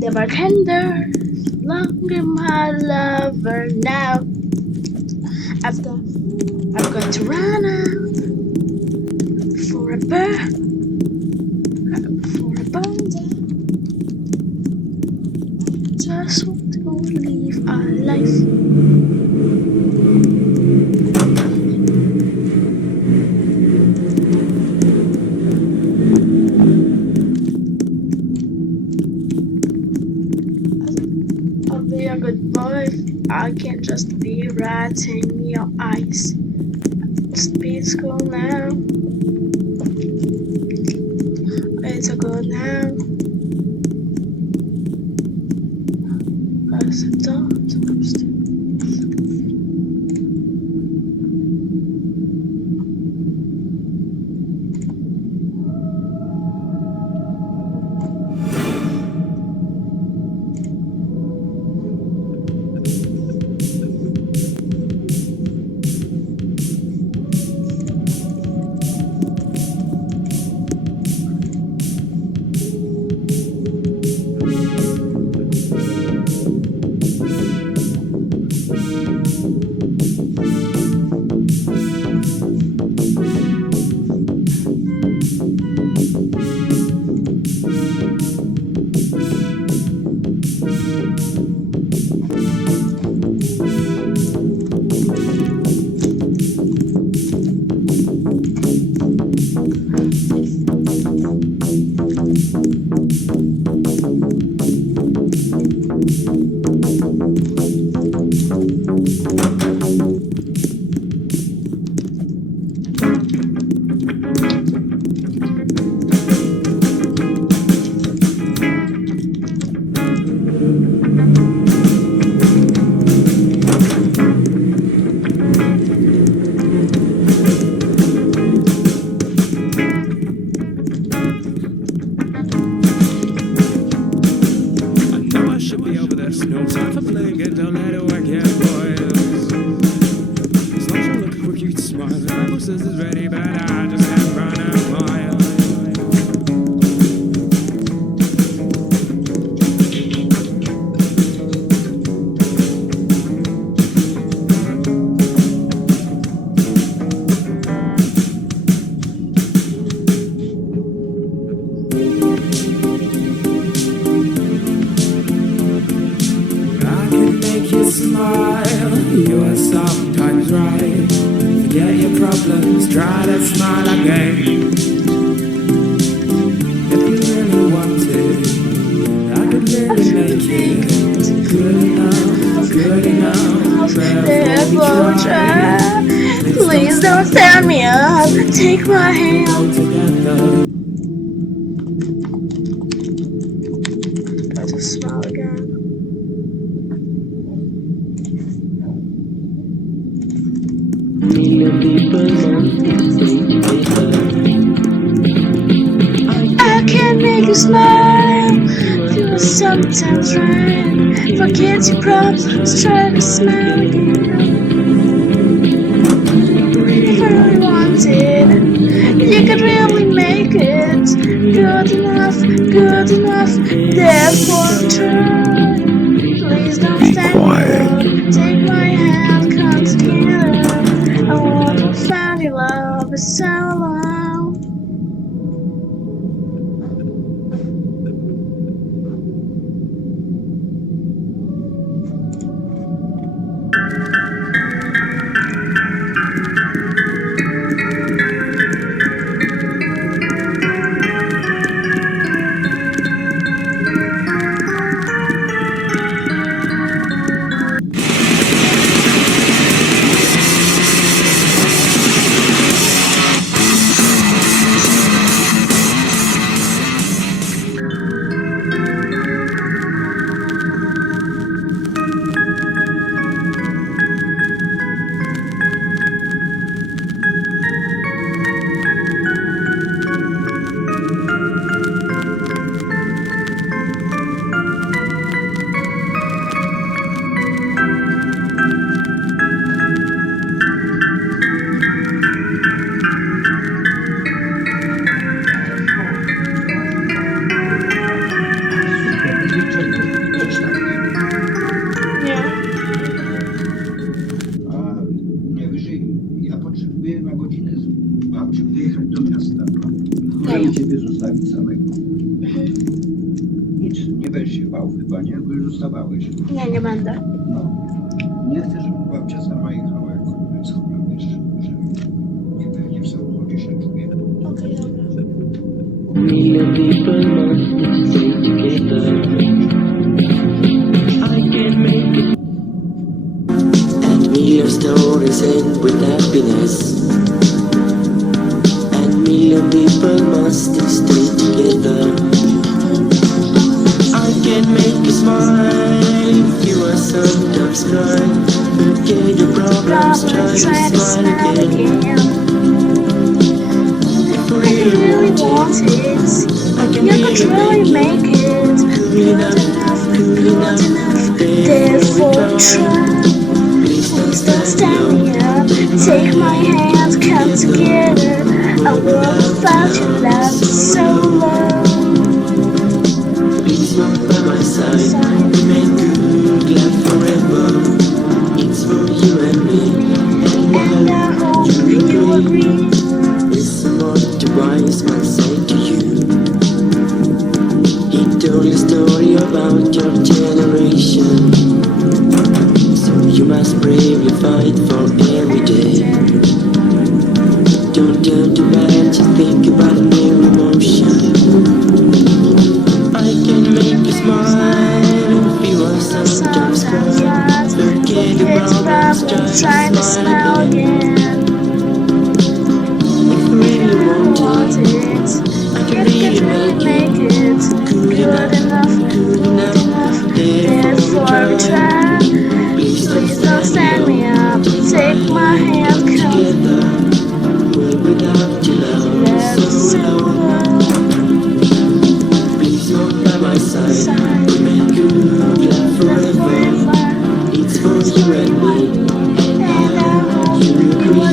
The bartender, longer my lover now. I'm going to run out for a bird. Just want to live our life. I'll be a good boy. I can't just be right in your eyes. Must be at school now. It's a good now. As I don't understand. No time for playing it, don't let it work yet, boys. As long as you look quick, you can smile. The Bible says it's ready, but I just can't run a mile. Smile, you are sometimes right. Forget your problems, try to smile again. If you really wanted, I could really make it good enough. Therefore try. Please don't stand me up. Take my hand. Together. Try to smile again. I can make you smile. You sometimes right. Forget your problems. Try to smile again. If I really wanted, you could really make it good enough. Therefore try. Please don't Be stand quiet. up. Take my hand, come together. I want to find your love is so alone. jechałeś. Nie będę. No. Nie chcę, żeby babcia sama jechała, jak ona jest chora, wiesz, że niepewnie w samochodzie się czuje. Okej, dobra. Million people must stay together. I can make it. And million stories end with happiness. And million people must stay together. I can make you smile. You are sometimes cry. Forget your problems, try to smile again. I really want it. You could really make it good enough. Therefore try. Please don't stand me up. Take my hand, come together. A world without your love is so low. Please walk by my side. Remain good, laugh forever. It's for you and me. And I hope you agree. Listen what the wise man said to you. He told a story about your generation. So you must bravely fight for every day. Don't turn to bad, just think about a new emotion. I can make you smile if you are sometimes cry. Forget your problems, try to smile again. If you really want it, I can really make it good enough. Therefore try. Please don't stand me up. Take my hand, come together. Without your love, so low. Please walk by my side. Remain good, laugh forever. It's for you and me. And I hope you agree.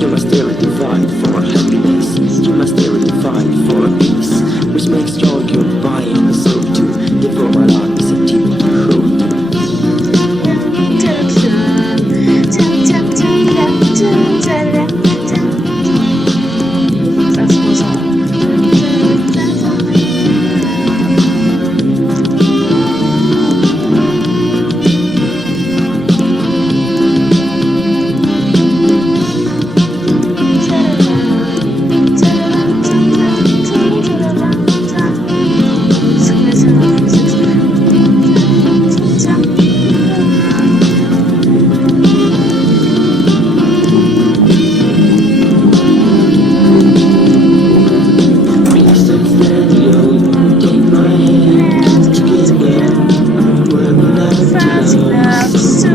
You must dare to fight for happiness. You must dare to fight for a peace, which makes joy your body and soul too. Therefore my life is a deep road. That's what's on. Please don't stand alone. Take my hand, come together. We're without your love, so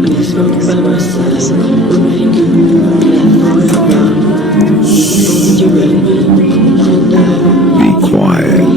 please walk by my side. Remain good, laugh forever. It's for you and me, and I. Be quiet.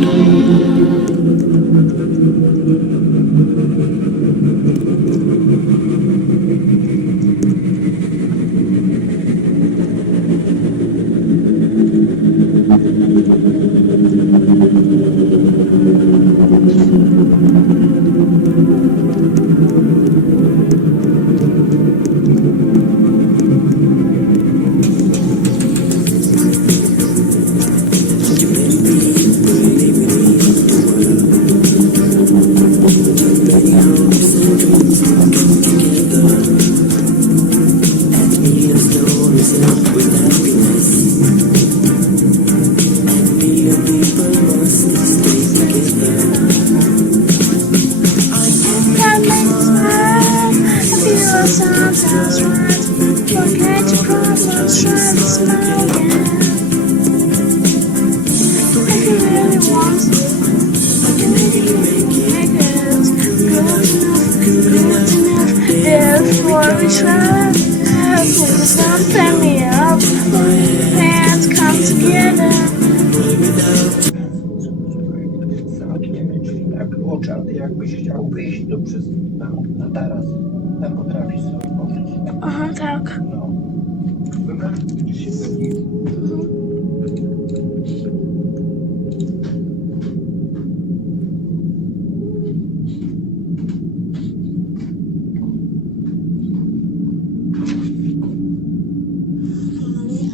That makes me smile. I feel sometimes right. Forget your problems, try to smile again. If you really want to, you can really make it good enough. Therefore we try. Please don't stand me up. Hands come together. Zamkniemy drzwi tak oczy, a ty jakbyś chciał wyjść, to przez na taras. Tam potrafisz sobie otworzyć. Aha, tak. No. Dobra? Będziesz się pewnie.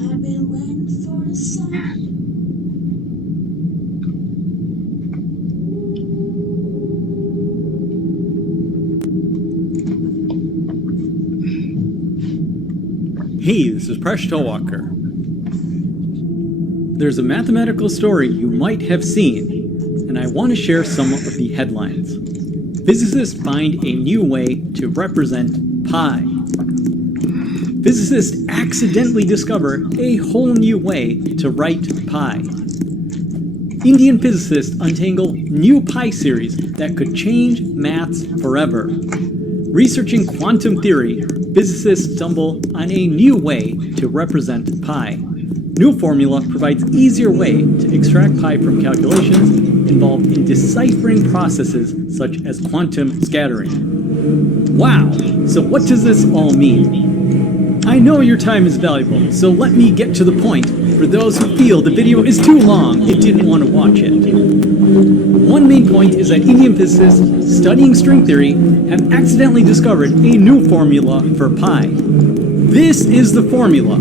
I've been waiting for a sign. Hey, this is Presh Talwalkar. There's a mathematical story you might have seen, and I want to share some of the headlines. Physicists find a new way to represent pi. Physicists accidentally discover a whole new way to write pi. Indian physicists untangle new pi series that could change maths forever. Researching quantum theory, physicists stumble on a new way to represent pi. New formula provides easier way to extract pi from calculations involved in deciphering processes such as quantum scattering. Wow, so what does this all mean? I know your time is valuable, so let me get to the point. For those who feel the video is too long and didn't want to watch it. One main point is that Indian physicists studying string theory have accidentally discovered a new formula for pi. This is the formula.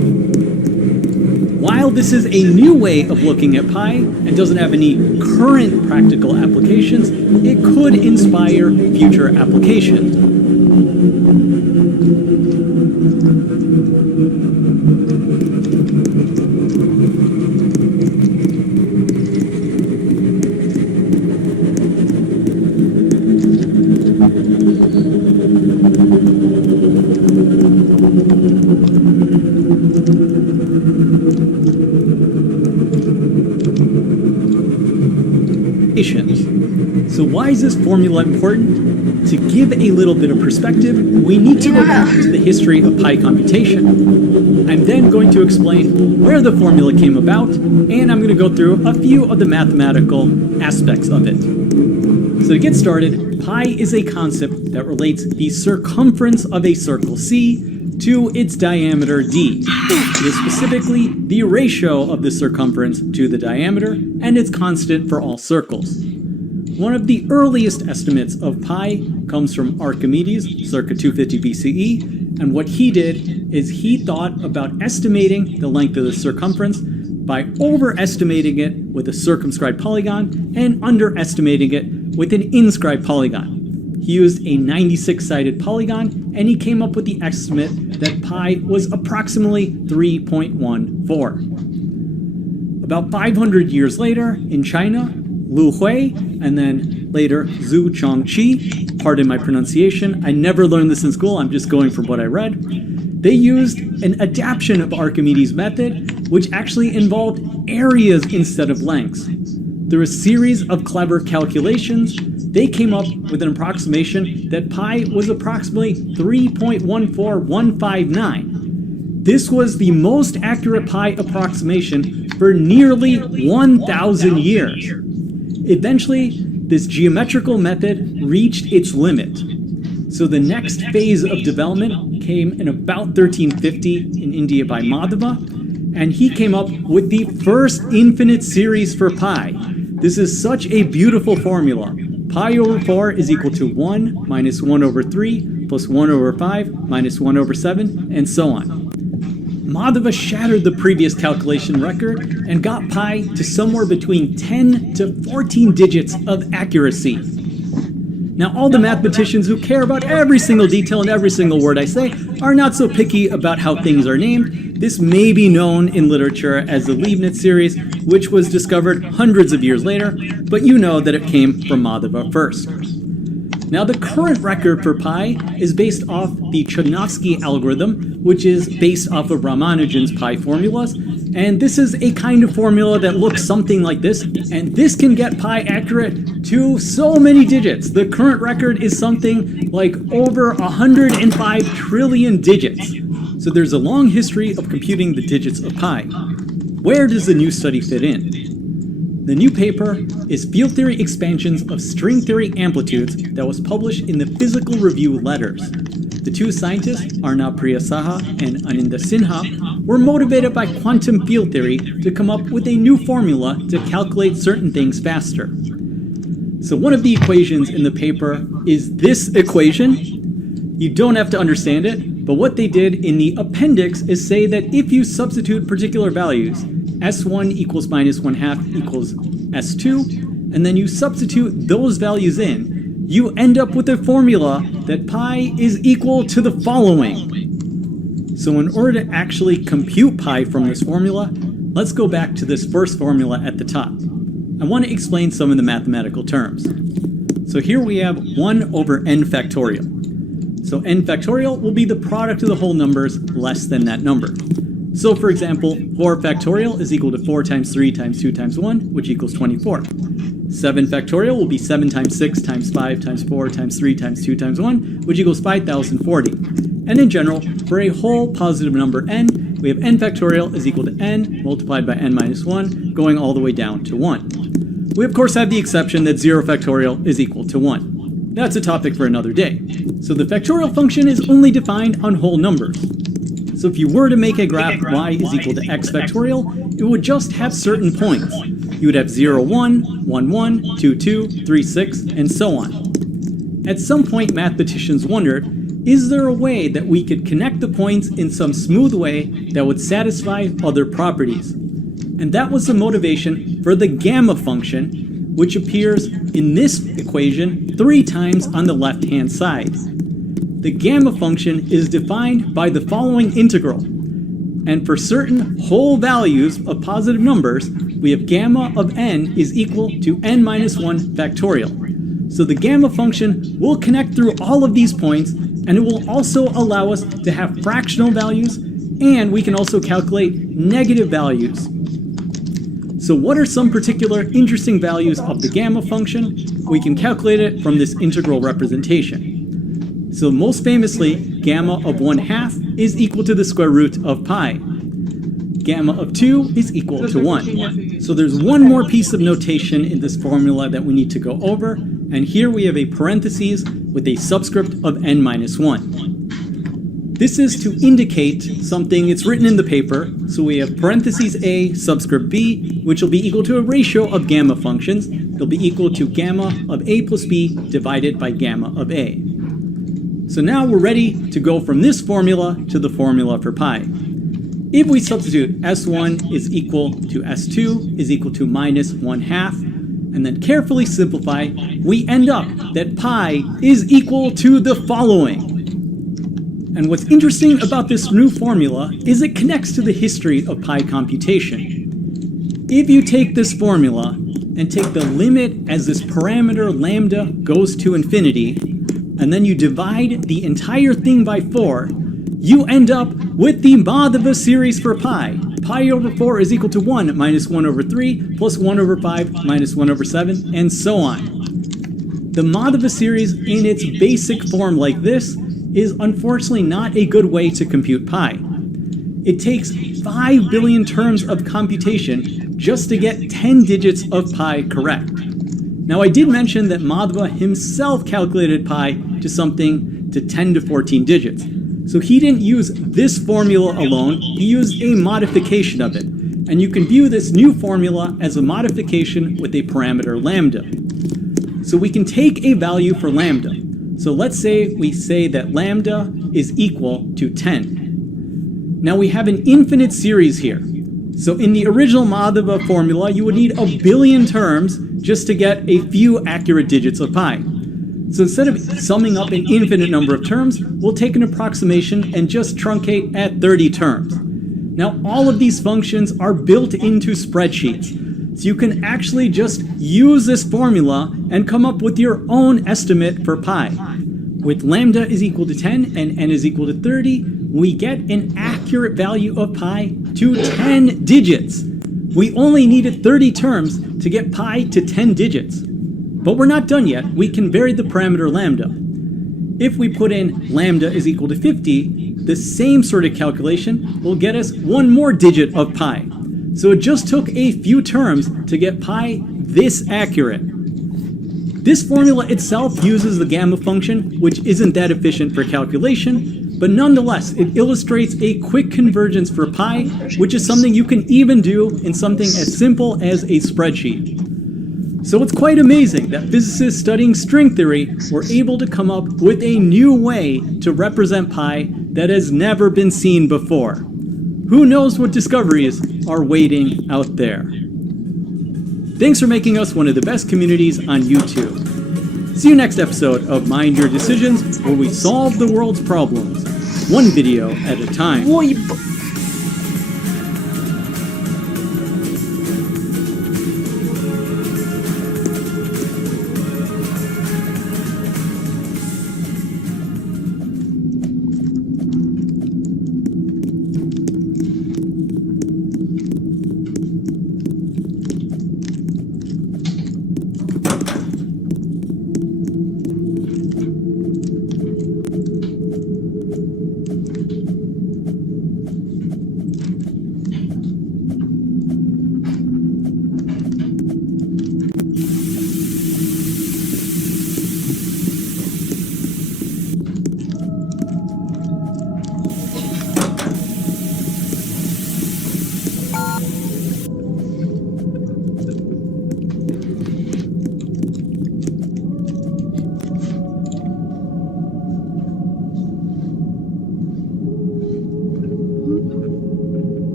While this is a new way of looking at pi and doesn't have any current practical applications, it could inspire future applications. So why is this formula important? To give a little bit of perspective, we need to go back to the history of pi computation. I'm then going to explain where the formula came about, and I'm going to go through a few of the mathematical aspects of it. So to get started, pi is a concept that relates the circumference of a circle C to its diameter d. It is specifically the ratio of the circumference to the diameter, and it's constant for all circles. One of the earliest estimates of pi comes from Archimedes, circa 250 BCE, and what he did is he thought about estimating the length of the circumference by overestimating it with a circumscribed polygon and underestimating it with an inscribed polygon. He used a 96-sided polygon, and he came up with the estimate that pi was approximately 3.14. About 500 years later, in China, Lu Hui, and then later Zhu Chongqi, pardon my pronunciation, I never learned this in school, I'm just going from what I read. They used an adaptation of Archimedes' method, which actually involved areas instead of lengths. Through a series of clever calculations, they came up with an approximation that pi was approximately 3.14159. This was the most accurate pi approximation for nearly 1,000 years. Eventually, this geometrical method reached its limit. So the next phase of development came in about 1350 in India by Madhava, and he came up with the first infinite series for pi. This is such a beautiful formula. Pi over 4 is equal to 1 minus 1 over 3 plus 1 over 5 minus 1 over 7, and so on. Madhava shattered the previous calculation record and got pi to somewhere between 10 to 14 digits of accuracy. Now, all the mathematicians who care about every single detail and every single word I say are not so picky about how things are named. This may be known in literature as the Leibniz series, which was discovered hundreds of years later, but you know that it came from Madhava first. Now, the current record for pi is based off the Chodnovsky algorithm, which is based off of Ramanujan's pi formulas, and this is a kind of formula that looks something like this, and this can get pi accurate to so many digits. The current record is something like over 105 trillion digits. So there's a long history of computing the digits of pi. Where does the new study fit in? The new paper is Field Theory Expansions of String Theory Amplitudes that was published in the Physical Review Letters. The two scientists, Arnab Priya Saha and Anindya Sinha, were motivated by quantum field theory to come up with a new formula to calculate certain things faster. So one of the equations in the paper is this equation. You don't have to understand it, but what they did in the appendix is say that if you substitute particular values, S1 equals minus 1/2 equals S2, and then you substitute those values in, you end up with a formula that pi is equal to the following. So in order to actually compute pi from this formula, let's go back to this first formula at the top. I want to explain some of the mathematical terms. So here we have 1 over n factorial. So n factorial will be the product of the whole numbers less than that number. So for example, 4 factorial is equal to 4 times 3 times 2 times 1, which equals 24. 7 factorial will be 7 times 6 times 5 times 4 times 3 times 2 times 1, which equals 5040. And in general, for a whole positive number n, we have n factorial is equal to n multiplied by n minus 1, going all the way down to 1. We of course have the exception that 0 factorial is equal to 1. That's a topic for another day. So the factorial function is only defined on whole numbers. So if you were to make a graph y is equal to x factorial, it would just have certain points. You would have 0, 1, 1, 1, 2, 2, 3, 6, and so on. At some point, mathematicians wondered, is there a way that we could connect the points in some smooth way that would satisfy other properties? And that was the motivation for the gamma function, which appears in this equation 3 times on the left-hand side. The gamma function is defined by the following integral. And for certain whole values of positive numbers, we have gamma of n is equal to n minus 1 factorial. So the gamma function will connect through all of these points, and it will also allow us to have fractional values, and we can also calculate negative values. So what are some particular interesting values of the gamma function? We can calculate it from this integral representation. So most famously, gamma of 1/2 is equal to the square root of pi. Gamma of 2 is equal to 1. So there's one more piece of notation in this formula that we need to go over, and here we have a parentheses with a subscript of n minus 1. This is to indicate something, it's written in the paper, so we have parentheses a subscript b, which will be equal to a ratio of gamma functions. They'll be equal to gamma of a plus b divided by gamma of a. So now we're ready to go from this formula to the formula for pi. If we substitute S1 is equal to S2 is equal to minus 1/2, and then carefully simplify, we end up that pi is equal to the following. And what's interesting about this new formula is it connects to the history of pi computation. If you take this formula and take the limit as this parameter lambda goes to infinity, and then you divide the entire thing by 4, you end up with the Madhava series for pi. Pi over 4 is equal to 1 minus 1 over 3 plus 1 over 5 minus 1 over 7, and so on. The Madhava series in its basic form like this is unfortunately not a good way to compute pi. It takes 5 billion terms of computation just to get 10 digits of pi correct. Now I did mention that Madhava himself calculated pi to something to 10 to 14 digits. So he didn't use this formula alone, he used a modification of it. And you can view this new formula as a modification with a parameter lambda. So we can take a value for lambda. So let's say we say that lambda is equal to 10. Now we have an infinite series here. So in the original Madhava formula, you would need 1 billion terms just to get a few accurate digits of pi. So instead of summing up an infinite number of terms, we'll take an approximation and just truncate at 30 terms. Now all of these functions are built into spreadsheets. So you can actually just use this formula and come up with your own estimate for pi. With lambda is equal to 10 and n is equal to 30, we get an accurate value of pi to 10 digits. We only needed 30 terms to get pi to 10 digits. But we're not done yet. We can vary the parameter lambda. If we put in lambda is equal to 50, the same sort of calculation will get us one more digit of pi. So it just took a few terms to get pi this accurate. This formula itself uses the gamma function, which isn't that efficient for calculation, but nonetheless, it illustrates a quick convergence for pi, which is something you can even do in something as simple as a spreadsheet. So it's quite amazing that physicists studying string theory were able to come up with a new way to represent pi that has never been seen before. Who knows what discoveries are waiting out there? Thanks for making us one of the best communities on YouTube. See you next episode of Mind Your Decisions, where we solve the world's problems. one video at a time. Oi,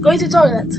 going to toilet.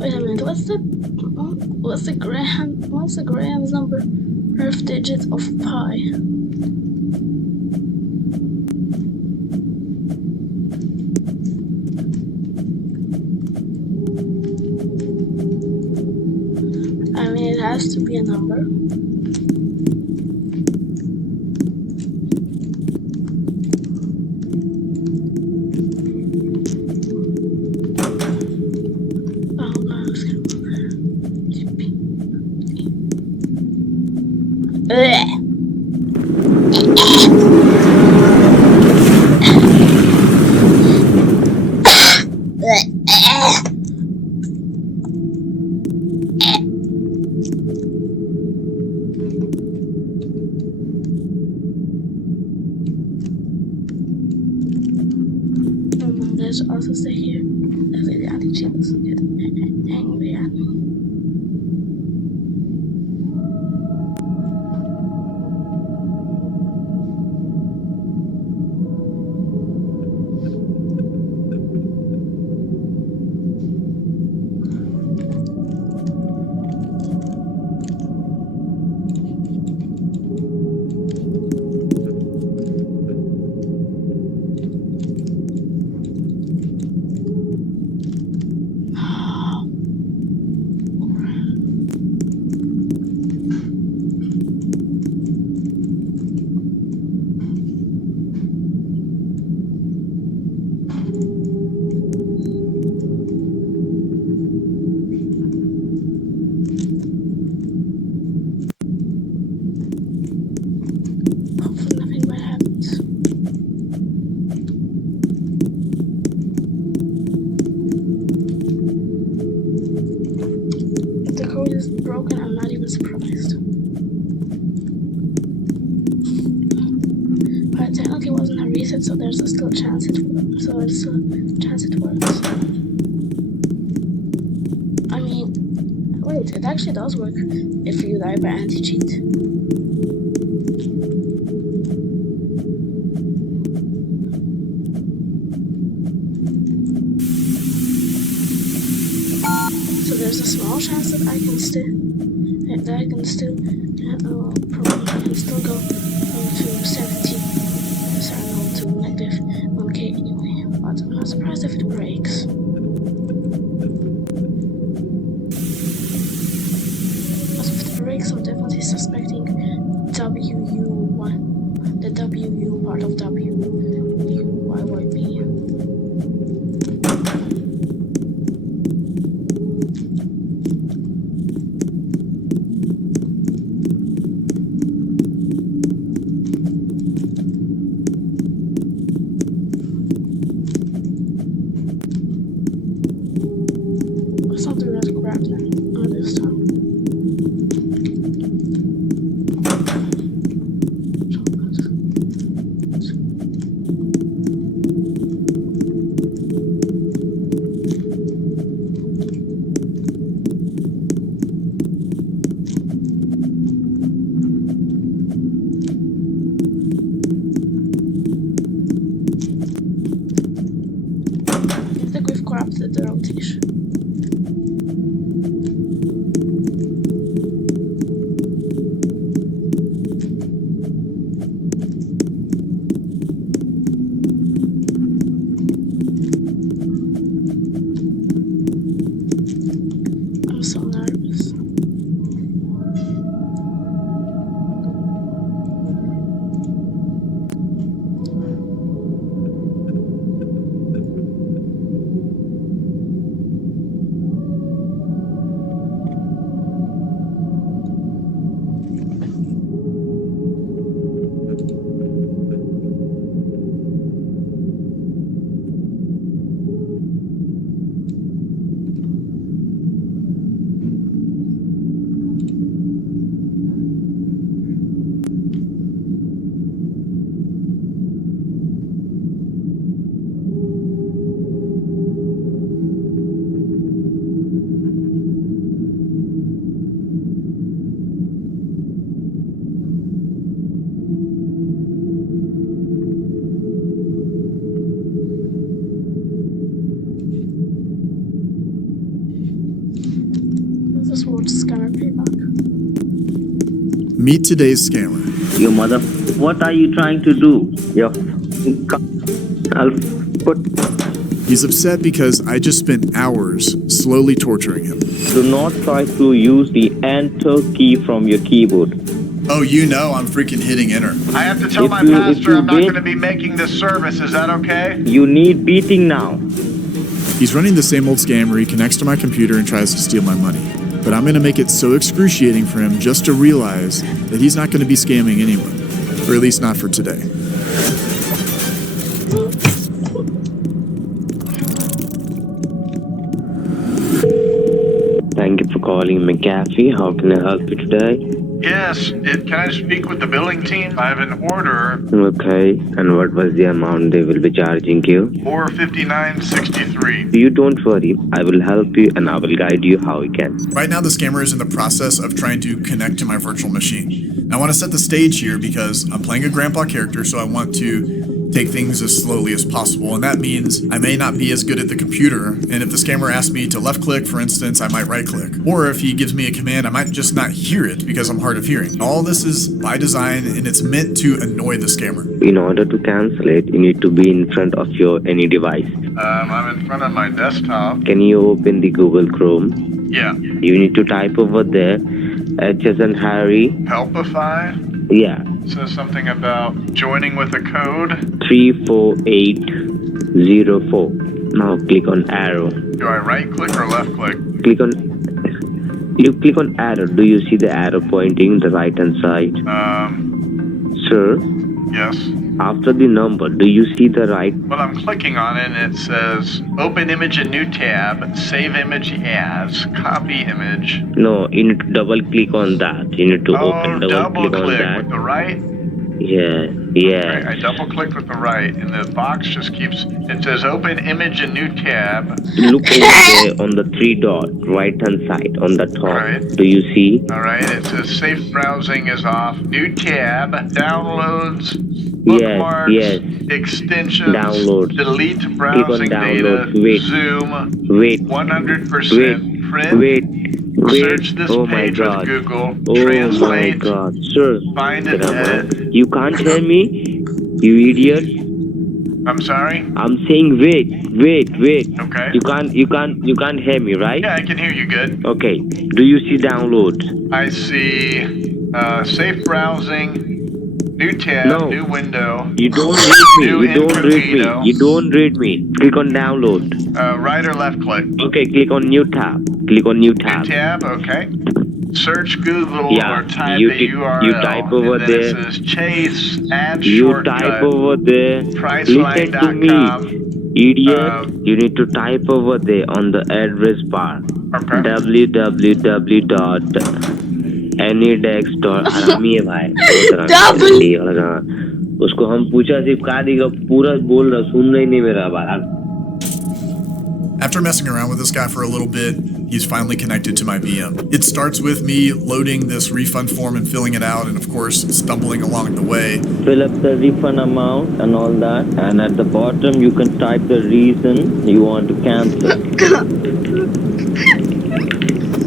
Wait a minute, what's the Graham's number? Earth digit of pi. I mean, it has to be a number. Let's also stay here. anti-cheat doesn't get angry at me. Hopefully nothing bad happens. If the code is broken, I'm not even surprised. But technically it wasn't a reset, so there's still a chance it works. I mean, wait, it actually does work if you die by anti-cheat. So there's a small chance that I can still probably I can still go to 70. Sorry, no, to negative 1k anyway. But I'm not surprised if it breaks. But if it breaks, I'm definitely suspecting WU1, the WU part of WUYYP. Let's not do that crap then. Not this time. I think we've corrupted the rotation. I'm so nervous. This world scammer payback. Meet today's scammer. You mother. What are you trying to do? I'll put. He's upset because I just spent hours slowly torturing him. Do not try to use the enter key from your keyboard. Oh, you know I'm freaking hitting enter. I have to tell If my you- pastor if you I'm not did- going to be making this service. Is that okay? You need beating now. He's running the same old scam where he connects to my computer and tries to steal my money. But I'm going to make it so excruciating for him just to realize that he's not going to be scamming anyone. Or at least not for today. Thank you for calling McAfee. How can I help you today? Yes, can I speak with the billing team? I have an order, Okay, and what was the amount they will be charging you? $459.63. You don't worry, I will help you and I will guide you how you can. Right now, the scammer is in the process of trying to connect to my virtual machine. Now, I want to set the stage here because I'm playing a grandpa character, so I want to take things as slowly as possible, and that means I may not be as good at the computer, and if the scammer asks me to left click, for instance, I might right click. Or if he gives me a command, I might just not hear it because I'm hard of hearing. All this is by design, and it's meant to annoy the scammer. In order to cancel it, you need to be in front of your any device. I'm in front of my desktop. Can you open the Google Chrome? Yeah. You need to type over there, H as in Harry. Helpify? Yeah, It says something about joining with a code. 34804. Now click on arrow. Do I right click or left click? You click on arrow. Do you see the arrow pointing the right hand side? Sir, Yes. after the number, do you see the right? Well, I'm clicking on it and it says open image in new tab, save image as, copy image. No, you need to double click on that. You need to open double click on with that. the right. Yeah. Okay, I double clicked with the right and the box just keeps, it says open image in new tab. Look over there on the three dot, right hand side on the top. Right. Do you see? Alright, it says safe browsing is off. New tab, downloads, Yes, bookmarks, yes. extensions, Downloads. delete browsing data, downloads. Wait. zoom, Wait, 100%, print, wait. search this Oh my page with God. Google, Oh my translate, God, sir. find and edit. You can't hear me, you idiot. I'm sorry? I'm saying wait. Okay. You can't hear me, right? Yeah, I can hear you good. Okay. Do you see downloads? I see safe browsing, new tab, No. new window, You don't read me. New You don't read me. incognito. You don't read me. Click on download. right or left click. Okay, click on new tab. Click on new New tab. tab, okay. Search Google Yeah, or type you a ti- URL. you type over and then there. It says Chase, add You shortcut. type over there. Listen to me. Priceline.com. Idiot. You need to type over there on the address bar. Okay. www.anydex.haraami है भाई उसको हम पूछा सिर्फ कहा देगा पूरा बोल रहा सुन नहीं मेरा बात. After messing around with this guy for a little bit, he's finally connected to my VM. It starts with me loading this refund form and filling it out, and of course, stumbling along the way. Fill up the refund amount and all that, and at the bottom you can type the reason you want to cancel.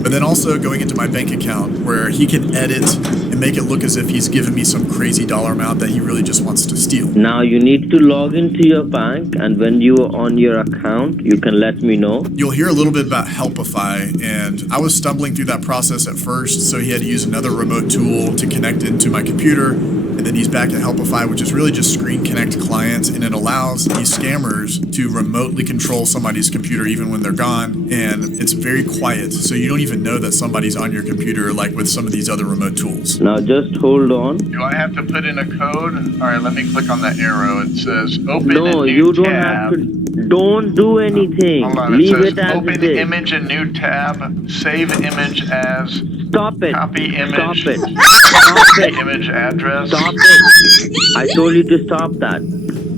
But then also going into my bank account where he can edit and make it look as if he's given me some crazy dollar amount that he really just wants to steal. Now you need to log into your bank, and when you are on your account, you can let me know. You'll hear a little bit about Helpify, and I was stumbling through that process at first, so he had to use another remote tool to connect into my computer. And then he's back at Helpify, which is really just Screen Connect clients, and it allows these scammers to remotely control somebody's computer even when they're gone, and it's very quiet, so you don't even know that somebody's on your computer like with some of these other remote tools. Now just hold on. Do I have to put in a code? Alright, let me click on that arrow. It says open a No, new you don't tab. have to. Don't do anything. Hold on, Leave it it says as open it is. image in new tab, save image as, Stop it. copy image, Stop it. Stop copy it. image address, Stop it. I told you to stop that.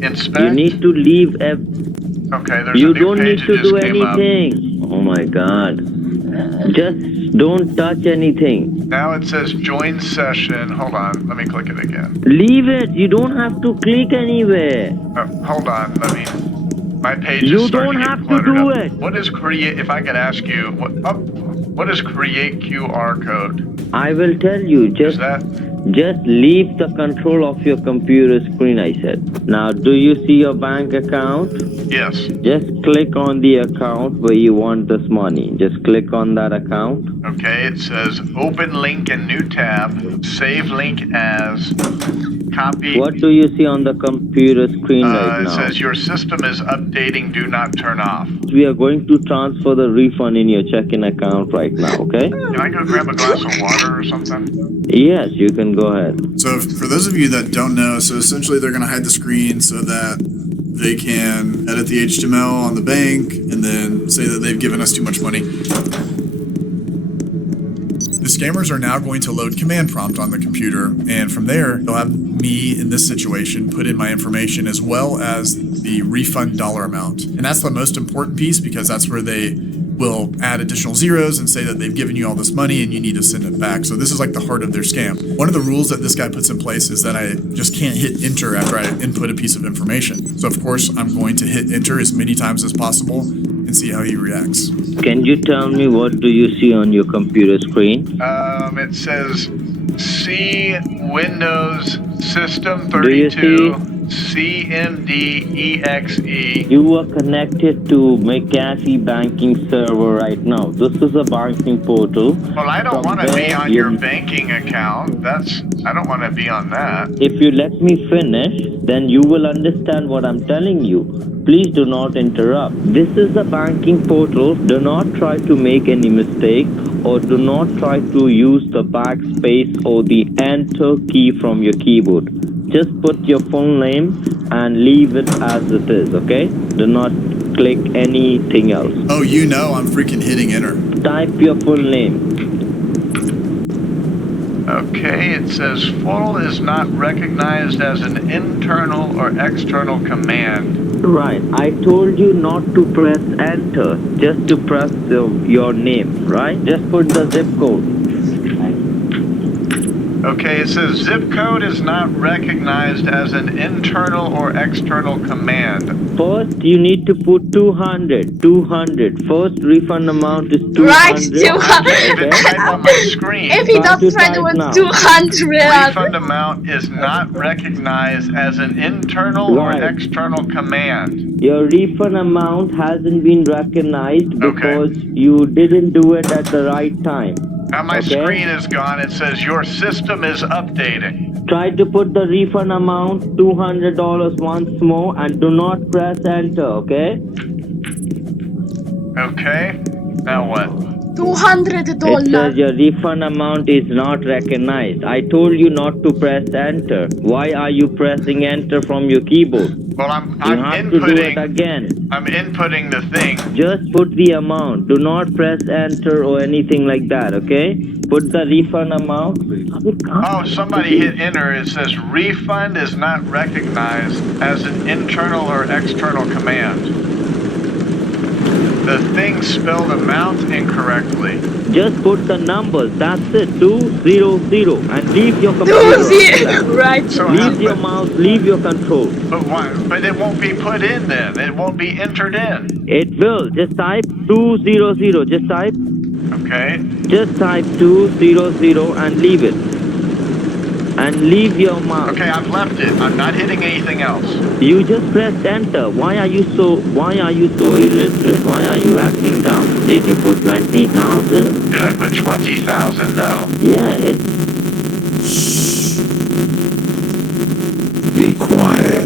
inspect. You need to leave. Okay, there's You a new don't page need that to just do came up. anything. Oh my God. Just don't touch anything. Now it says join session. Hold on, let me click it again. Leave it. You don't have to click anywhere. Hold on, my page You is starting don't to have get to cluttered do up. it. What is create, if I could ask you, what is create QR code? I will tell you. Is that, Just leave the control of your computer screen, I said. Now, do you see your bank account? yes. Just click on the account where you want this money. Just click on that account. Okay, it says open link in new tab, save link as, copy. What do you see on the computer screen right It now? says your system is updating, do not turn off. We are going to transfer the refund in your checking account right now, okay? Can I go grab a glass of water or something? Yes, you can go ahead. So for those of you that don't know, so essentially they're going to hide the screen so that they can edit the HTML on the bank and then say that they've given us too much money. This scammers are now going to load command prompt on the computer, and from there, they'll have me in this situation put in my information as well as the refund dollar amount. And that's the most important piece because that's where they will add additional zeros and say that they've given you all this money and you need to send it back. So this is like the heart of their scam. One of the rules that this guy puts in place is that I just can't hit enter after I input a piece of information. So of course, I'm going to hit enter as many times as possible and see how he reacts. Can you tell me what do you see on your computer screen? It says C Windows System Do you 32 CMDEXE. You are connected to McAfee banking server right now. This is a banking portal. Well, I don't From want to be there on you- your banking account. I don't want to be on that. If you let me finish, then you will understand what I'm telling you. Please do not interrupt. This is a banking portal. Do not try to make any mistake or do not try to use the backspace or the enter key from your keyboard. Just put your full name and leave it as it is, okay? Do not click anything else. Oh, you know I'm freaking hitting enter. Type your full name. Okay, it says full is not recognized as an internal or external command. Right, I told you not to press enter, just to press your name, right? Just put the zip code. Okay, it says zip code is not recognized as an internal or external command. First, you need to put 200. 200. First refund amount is 200. Right, I can't even type on my screen. If he Try does to friend type with now. 200. Refund amount is not recognized as an internal or Right. external command. Your refund amount hasn't been recognized Okay. because you didn't do it at the right time. Now my Okay. screen is gone. It says your system is updating. Try to put the refund amount $200 once more and do not press enter, okay? Okay, now what? It says $200. your refund amount is not recognized. I told you not to press enter. Why are you pressing enter from your keyboard? Well, I'm You have to do it inputting. again. I'm inputting the thing. Just put the amount. Do not press enter or anything like that, okay? Put the refund amount. Oh, somebody hit enter. It says refund is not recognized as an internal or external command. The thing spelled amount incorrectly. Just put the numbers. That's it. 200 and leave your computer. 200. Right. So Leave your mouse. Leave your control. but why? But it won't be put in then. It won't be entered in. It will. Just type 200. Just type. Okay. Just type 200 and leave it. And leave your mouse. Okay, I've left it. I'm not hitting anything else. You just pressed enter. Why are you so illiterate? Why are you acting down? Did you put 20,000? Did I put 20,000 though? Yeah, it. Be quiet.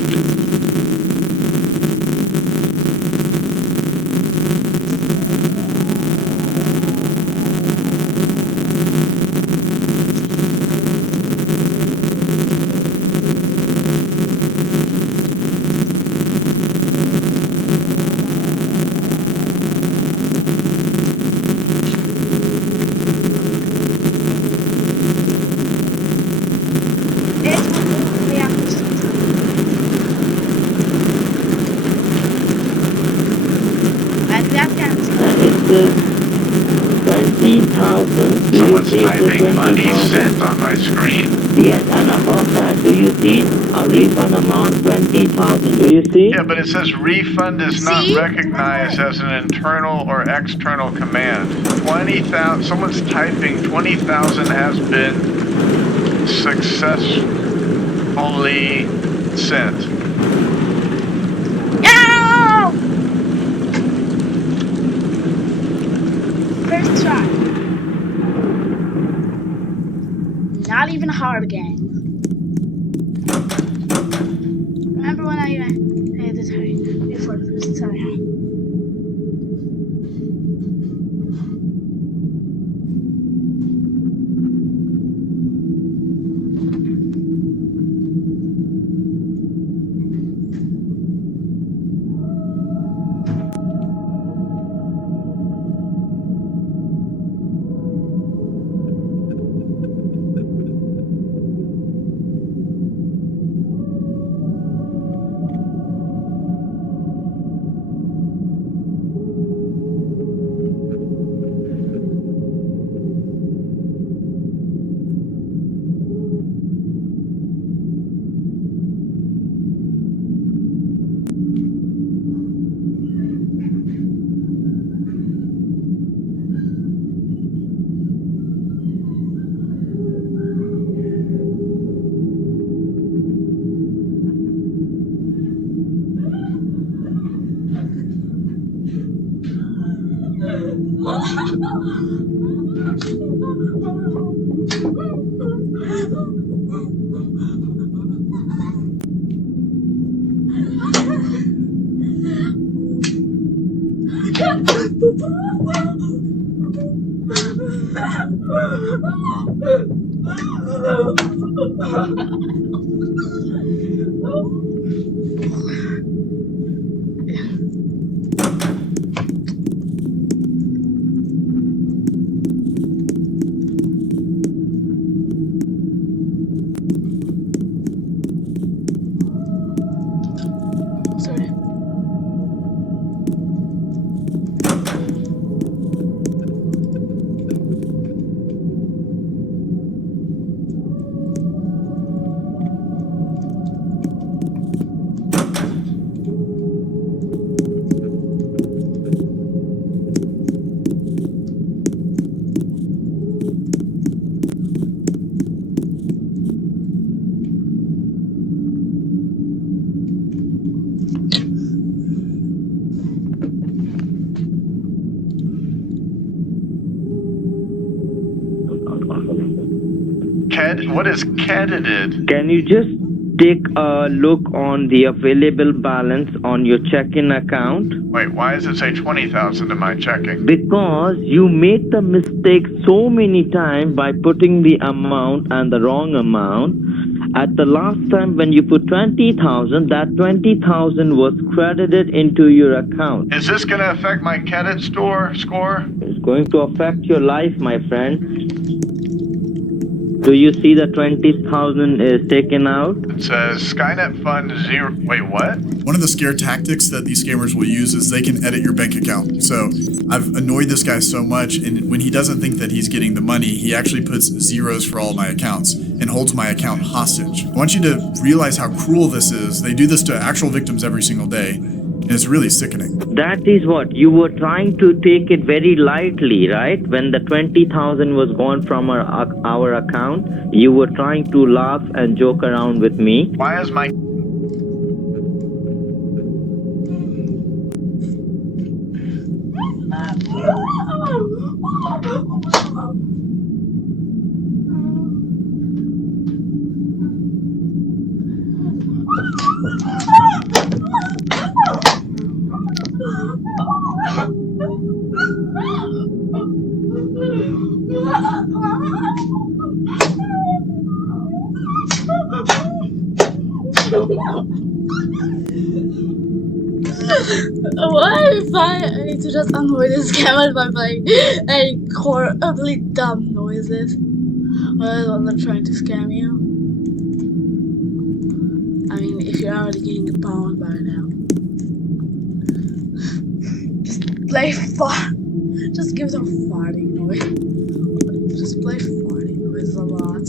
It says 20,000. Do you Someone's see the typing money 20,000? sent on my screen. Yes, and above that, do you see a refund amount 20,000? Do you see? Yeah, but it says refund is not See? recognized as an internal or external command. 20,000. Someone's typing 20,000 has been successfully sent. No! First try. Not even hard, gang. Remember when I had to try before the first time? Sorry. What is credited? Can you just take a look on the available balance on your checking account? Wait, why does it say 20,000 in my checking? Because you made the mistake so many times by putting the amount and the wrong amount. At the last time when you put 20,000, that 20,000 was credited into your account. Is this going to affect my credit score? It's going to affect your life, my friend. Do you see the 20,000 is taken out? It says Skynet Fund 0. Wait, what? One of the scare tactics that these scammers will use is they can edit your bank account. So I've annoyed this guy so much, and when he doesn't think that he's getting the money, he actually puts zeros for all my accounts and holds my account hostage. I want you to realize how cruel this is. They do this to actual victims every single day, and it's really sickening. That is what you were trying to take it very lightly, right? When the 20,000 was gone from our account, you were trying to laugh and joke around with me. Why is my... Why if I need to just annoy this camera by playing horribly dumb noises? I'm not trying to scam you. I mean, if you're already getting a pound by now. Just play fart. Just give them farting noise. Just play farting noise a lot.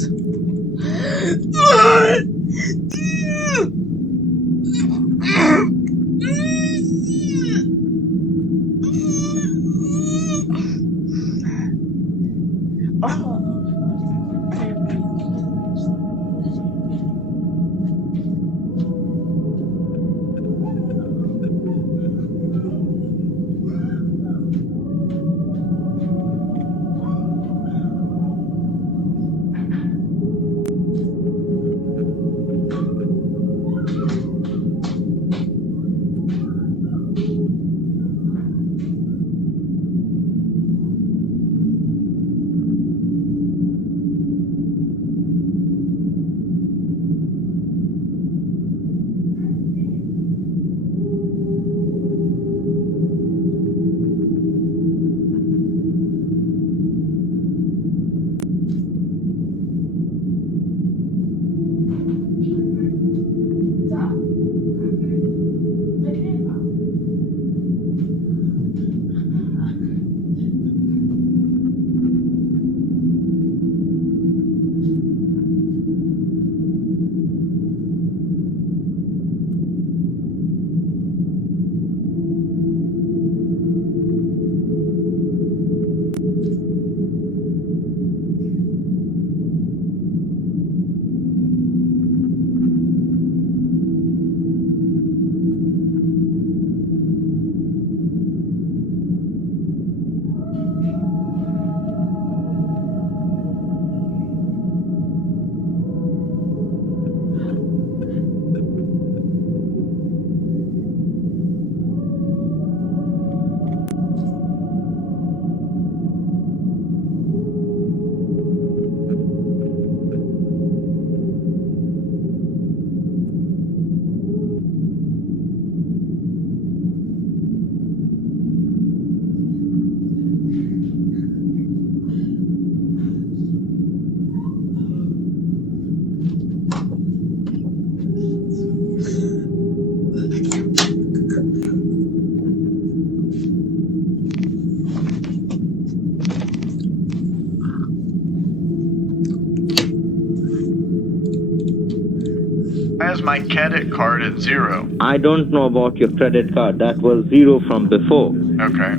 has my credit card at 0. I don't know about your credit card. That was 0 from before. Okay.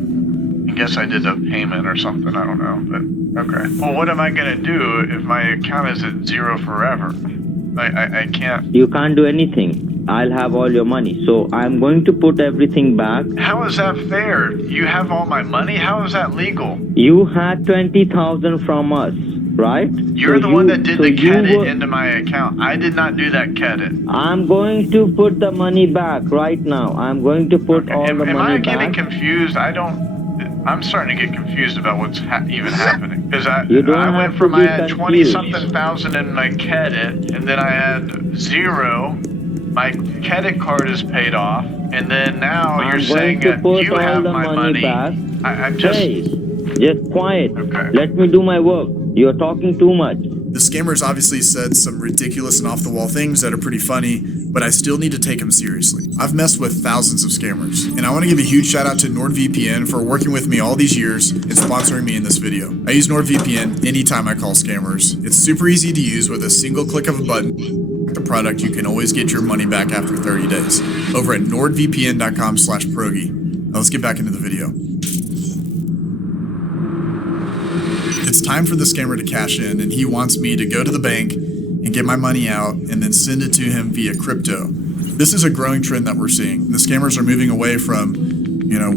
I guess I did a payment or something. I don't know. But okay. Well, what am I gonna do if my account is at 0 forever? I can't. You can't do anything. I'll have all your money. So I'm going to put everything back. How is that fair? You have all my money? How is that legal? You had 20,000 from us, right? You're So the one that did so the you credit were- into my account. I did not do that credit. I'm going to put the money back right now. I'm going to put all Am, the am I money getting back. confused? I'm starting to get confused about what's even happening. Because You don't I have went to from be I had 20 confused. something thousand in my credit, and then I had 0. My credit card is paid off, and then now I'm you're going saying to that put you all have the my money back. I'm just. Hey, just quiet. Okay. Let me do my work. You're talking too much. The scammers obviously said some ridiculous and off-the-wall things that are pretty funny, but I still need to take them seriously. I've messed with thousands of scammers, and I want to give a huge shout out to NordVPN for working with me all these years and sponsoring me in this video. I use NordVPN anytime I call scammers. It's super easy to use with a single click of a button. The product, you can always get your money back after 30 days. Over at nordvpn.com/progi. Now let's get back into the video. It's time for the scammer to cash in, and he wants me to go to the bank and get my money out and then send it to him via crypto. This is a growing trend that we're seeing. The scammers are moving away from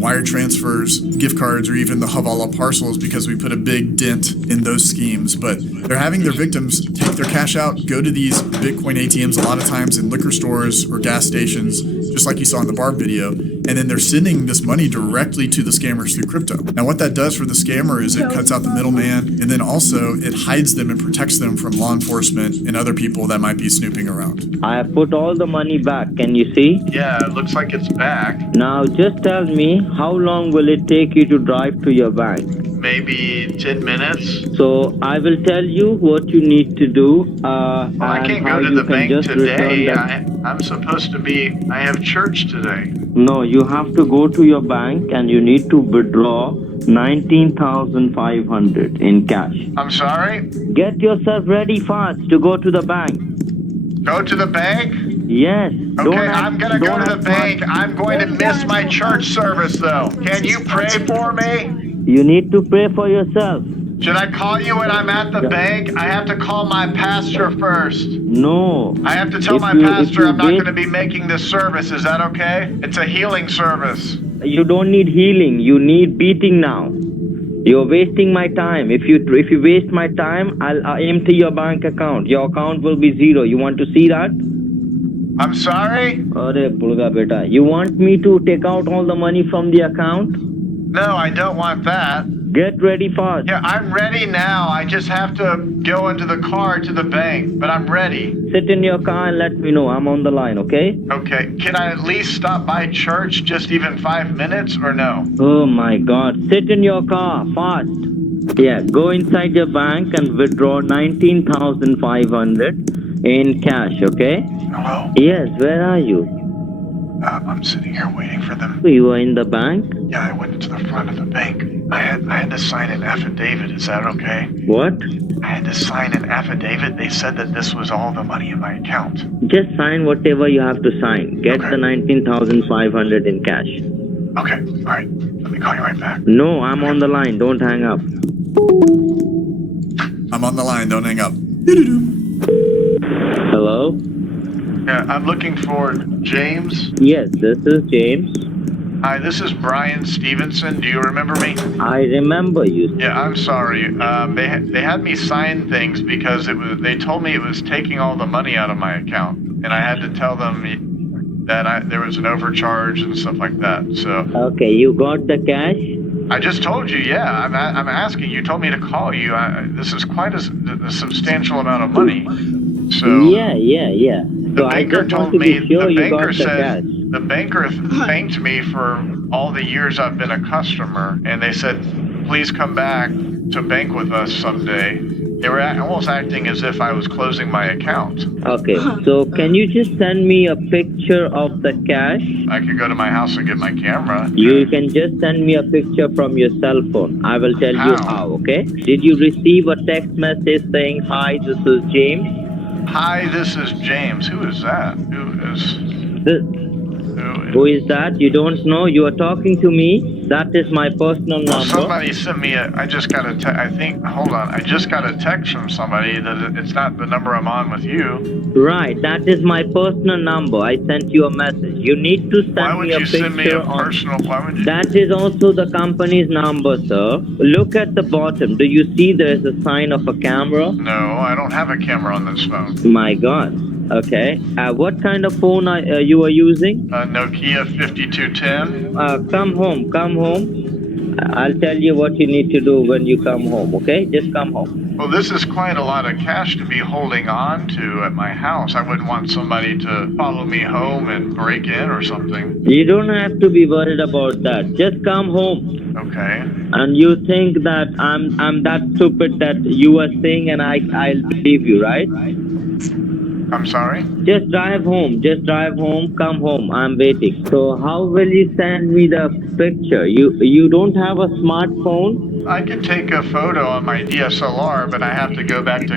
wire transfers, gift cards, or even the Havala parcels because we put a big dent in those schemes. But they're having their victims take their cash out, go to these Bitcoin ATMs a lot of times in liquor stores or gas stations, just like you saw in the Barb video, and then they're sending this money directly to the scammers through crypto. Now what that does for the scammer is it cuts out the middleman, and then also it hides them and protects them from law enforcement and other people that might be snooping around. I have put all the money back. Can you see? Yeah, it looks like it's back. Now just tell me, how long will it take you to drive to your bank? Maybe 10 minutes. So I will tell you what you need to do. Well, I and can't how go to you the can bank just today. return that. I'm supposed to be. I have church today. No, you have to go to your bank and you need to withdraw 19,500 in cash. I'm sorry? Get yourself ready fast to go to the bank. Go to the bank? Yes. Okay, I'm gonna go to the bank. I'm going to miss my church service though. Can you pray for me? You need to pray for yourself. Should I call you when I'm at the bank? I have to call my pastor first. No. I have to tell If my you- pastor if you I'm not wait- going to be making this service. Is that okay? It's a healing service. You don't need healing. You need beating now. You're wasting my time. If you waste my time, I'll empty your bank account. Your account will be 0. You want to see that? I'm sorry? Arey bulga beta. You want me to take out all the money from the account? No, I don't want that. Get ready fast. Yeah, I'm ready now. I just have to go into the car to the bank, but I'm ready. Sit in your car and let me know. I'm on the line, okay? Okay, can I at least stop by church just even 5 minutes or no? Oh my God. Sit in your car fast. Yeah, go inside your bank and withdraw 19,500 in cash, okay? Hello? Yes, where are you? I'm sitting here waiting for them. You are in the bank? Yeah, I went into the front of the bank. I had to sign an affidavit. Is that okay? What? I had to sign an affidavit. They said that this was all the money in my account. Just sign whatever you have to sign. Get Okay. the 19,500 in cash. Okay, all right. Let me call you right back. No, I'm on the line. Don't hang up. I'm on the line, don't hang up. Hello? Yeah, I'm looking for James. Yes, this is James. Hi, this is Brian Stevenson. Do you remember me? I remember you. Yeah, I'm sorry. They had me sign things because they told me it was taking all the money out of my account, and I had to tell them that there was an overcharge and stuff like that. So Okay, you got the cash? I just told you. Yeah, I'm asking. You told me to call you. This is quite a substantial amount of money. So Yeah. the So I banker just want told to me. be sure The you got banker the said. cash. The banker thanked me for all the years I've been a customer, and they said, please come back to bank with us someday. They were almost acting as if I was closing my account. Okay, so can you just send me a picture of the cash? I could go to my house and get my camera. You can just send me a picture from your cell phone. I will tell you How? how, okay? Did you receive a text message saying, hi, this is James? Hi, this is James. Who is that? Who is that? You don't know? You are talking to me. That is my personal Well, number. somebody sent me I just got a I just got a text from somebody that it's not the number I'm on with you. Right, that is my personal number. I sent you a message. You need to Why send would me a you send me a picture on. personal, why would you? That is also the company's number, sir. Look at the bottom. Do you see there is a sign of a camera? No, I don't have a camera on this phone. My God. Okay. What kind of phone you are using? Nokia 5210. Come home. Come home. I'll tell you what you need to do when you come home. Okay? Just come home. Well, this is quite a lot of cash to be holding on to at my house. I wouldn't want somebody to follow me home and break in or something. You don't have to be worried about that. Just come home. Okay. And you think that I'm that stupid that you are saying and I'll believe you, right? I'm sorry? Just drive home. Just drive home. Come home. I'm waiting. So how will you send me the picture? You don't have a smartphone? I can take a photo on my DSLR, but I have to go back to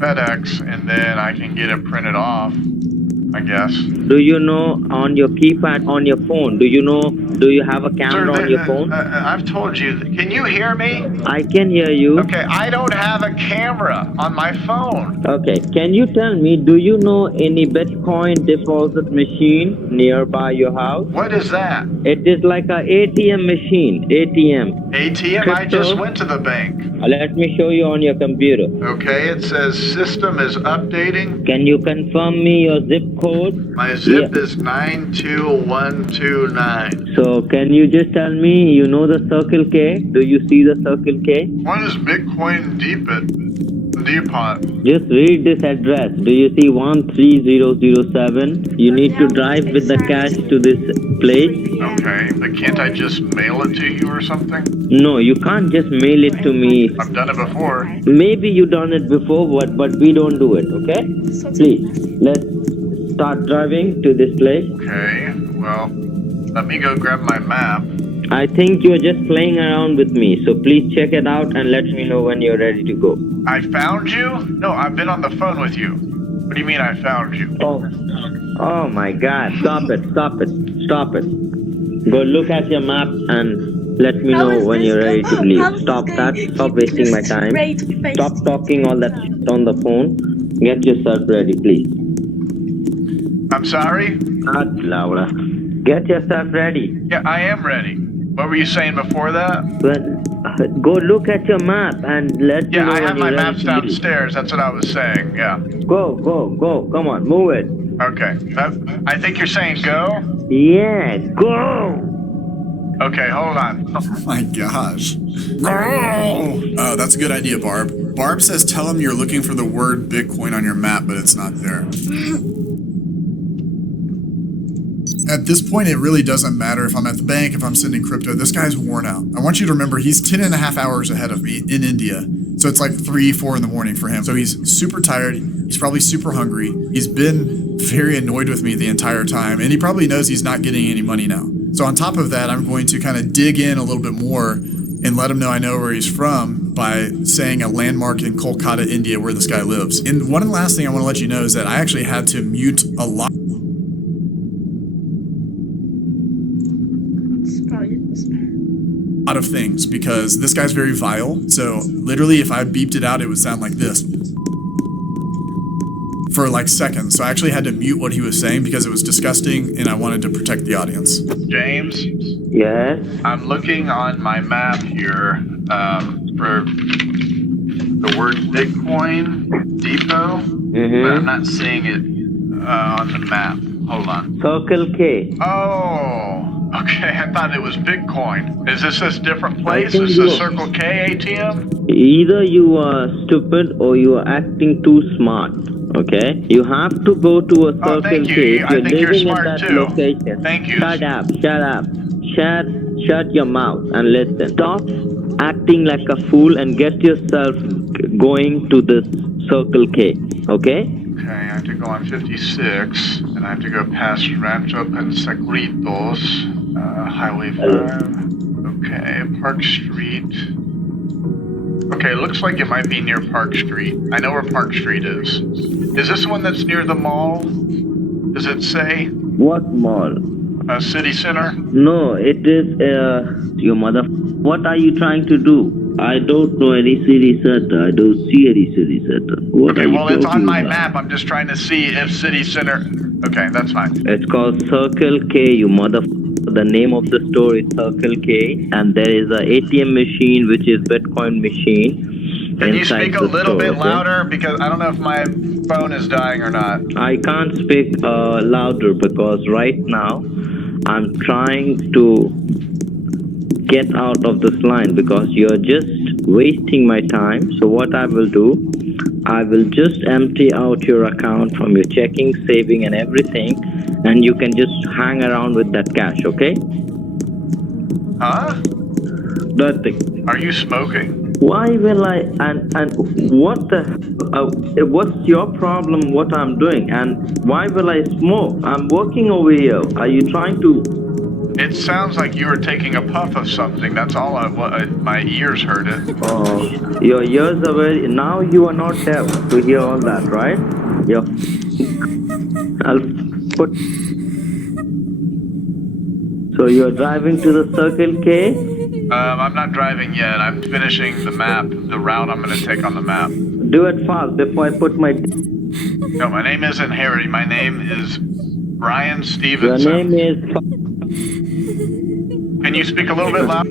FedEx and then I can get it printed off, I guess. Do you know on your keypad on your phone? Do you have a camera Sir, on your phone? I've told you. Can you hear me? I can hear you. Okay, I don't have a camera on my phone. Okay, can you tell me, do you know any Bitcoin deposit machine nearby your house? What is that? It is like a ATM machine. ATM. ATM? I just went to the bank. Let me show you on your computer. Okay, it says system is updating. Can you confirm me your zip code? My zip is 92129. So can you just tell me, you know the Circle K? Do you see the Circle K? What is Bitcoin Depot? Just read this address. Do you see 13007? You need to drive with the cash to this place. Okay, but can't I just mail it to you or something? No, you can't just mail it to me. I've done it before. Maybe you done it before, but we don't do it, okay? Please, let's start driving to this place. Okay, well, let me go grab my map. I think you're just playing around with me, so please check it out and let me know when you're ready to go. I found you? No, I've been on the phone with you. What do you mean I found you? Oh my God, stop it. Go look at your map and let me know when you're ready to leave. Stop that, stop wasting my time. Stop talking all that shit on the phone. Get yourself ready, please. I'm sorry? Laura. Get yourself ready. Yeah, I am ready. What were you saying before that? Well, go look at your map and let me know Yeah, I when have you're my ready maps to leave. downstairs. That's what I was saying, yeah. Go. Come on, move it. Okay. I think you're saying go? Yeah, go. Okay, hold on. Oh my gosh. Oh, that's a good idea, Barb. Barb says tell him you're looking for the word Bitcoin on your map, but it's not there. At this point, it really doesn't matter if I'm at the bank, if I'm sending crypto. This guy's worn out. I want you to remember he's 10 and a half hours ahead of me in India. So it's like 3, 4 in the morning for him. So he's super tired. He's probably super hungry. He's been very annoyed with me the entire time. And he probably knows he's not getting any money now. So on top of that, I'm going to kind of dig in a little bit more and let him know I know where he's from by saying a landmark in Kolkata, India, where this guy lives. And one last thing I want to let you know is that I actually had to mute a lot of things because this guy's very vile. So literally if I beeped it out, it would sound like this for like seconds. So I actually had to mute what he was saying because it was disgusting and I wanted to protect the audience. James? Yes? I'm looking on my map here for the word Bitcoin Depot, but I'm not seeing it on the map. Hold on. Circle K. Oh, okay. I thought it was Bitcoin. Is this a different place? think Is you this are. Circle K ATM? Either you are stupid or you are acting too smart. Okay? You have to go to a Circle thank you. K. If I you're think you're living smart at that too. location. Thank you. Shut up. Shut your mouth and listen. Stop acting like a fool and get yourself going to the Circle K. Okay? Okay, I have to go on 56, and I have to go past Rancho Pensacritos, Highway 5. Okay, Park Street. Okay, it looks like it might be near Park Street. I know where Park Street is. Is this the one that's near the mall? Does it say? What mall? City Center? No, it is your mother. What are you trying to do? I don't know any city center. I don't see any city center. What Okay, are you well, it's on talking my about? map. I'm just trying to see if City Center... Okay, that's fine. It's called Circle K, you mother. The name of the store is Circle K, and there is a ATM machine which is Bitcoin machine. Can you inside speak a the little store, bit okay? louder? Because I don't know if my phone is dying or not. I can't speak louder because right now I'm trying to get out of this line because you're just wasting my time. So what I will do, I will just empty out your account from your checking, saving and everything, and you can just hang around with that cash, okay? Huh? Nothing. Are you smoking? Why will I, and what the, what's your problem what I'm doing, and why will I smoke? I'm working over here. Are you trying to? It sounds like you were taking a puff of something. That's all my ears heard it. Your ears are very, now you are not deaf to hear all that, right? Yeah. I'll put, so you're driving to the Circle K? I'm not driving yet. I'm finishing the map, the route I'm going to take on the map. Do it fast before I put my... No, my name isn't Harry. My name is Brian Your Stevenson. name is... Can you speak a little bit louder?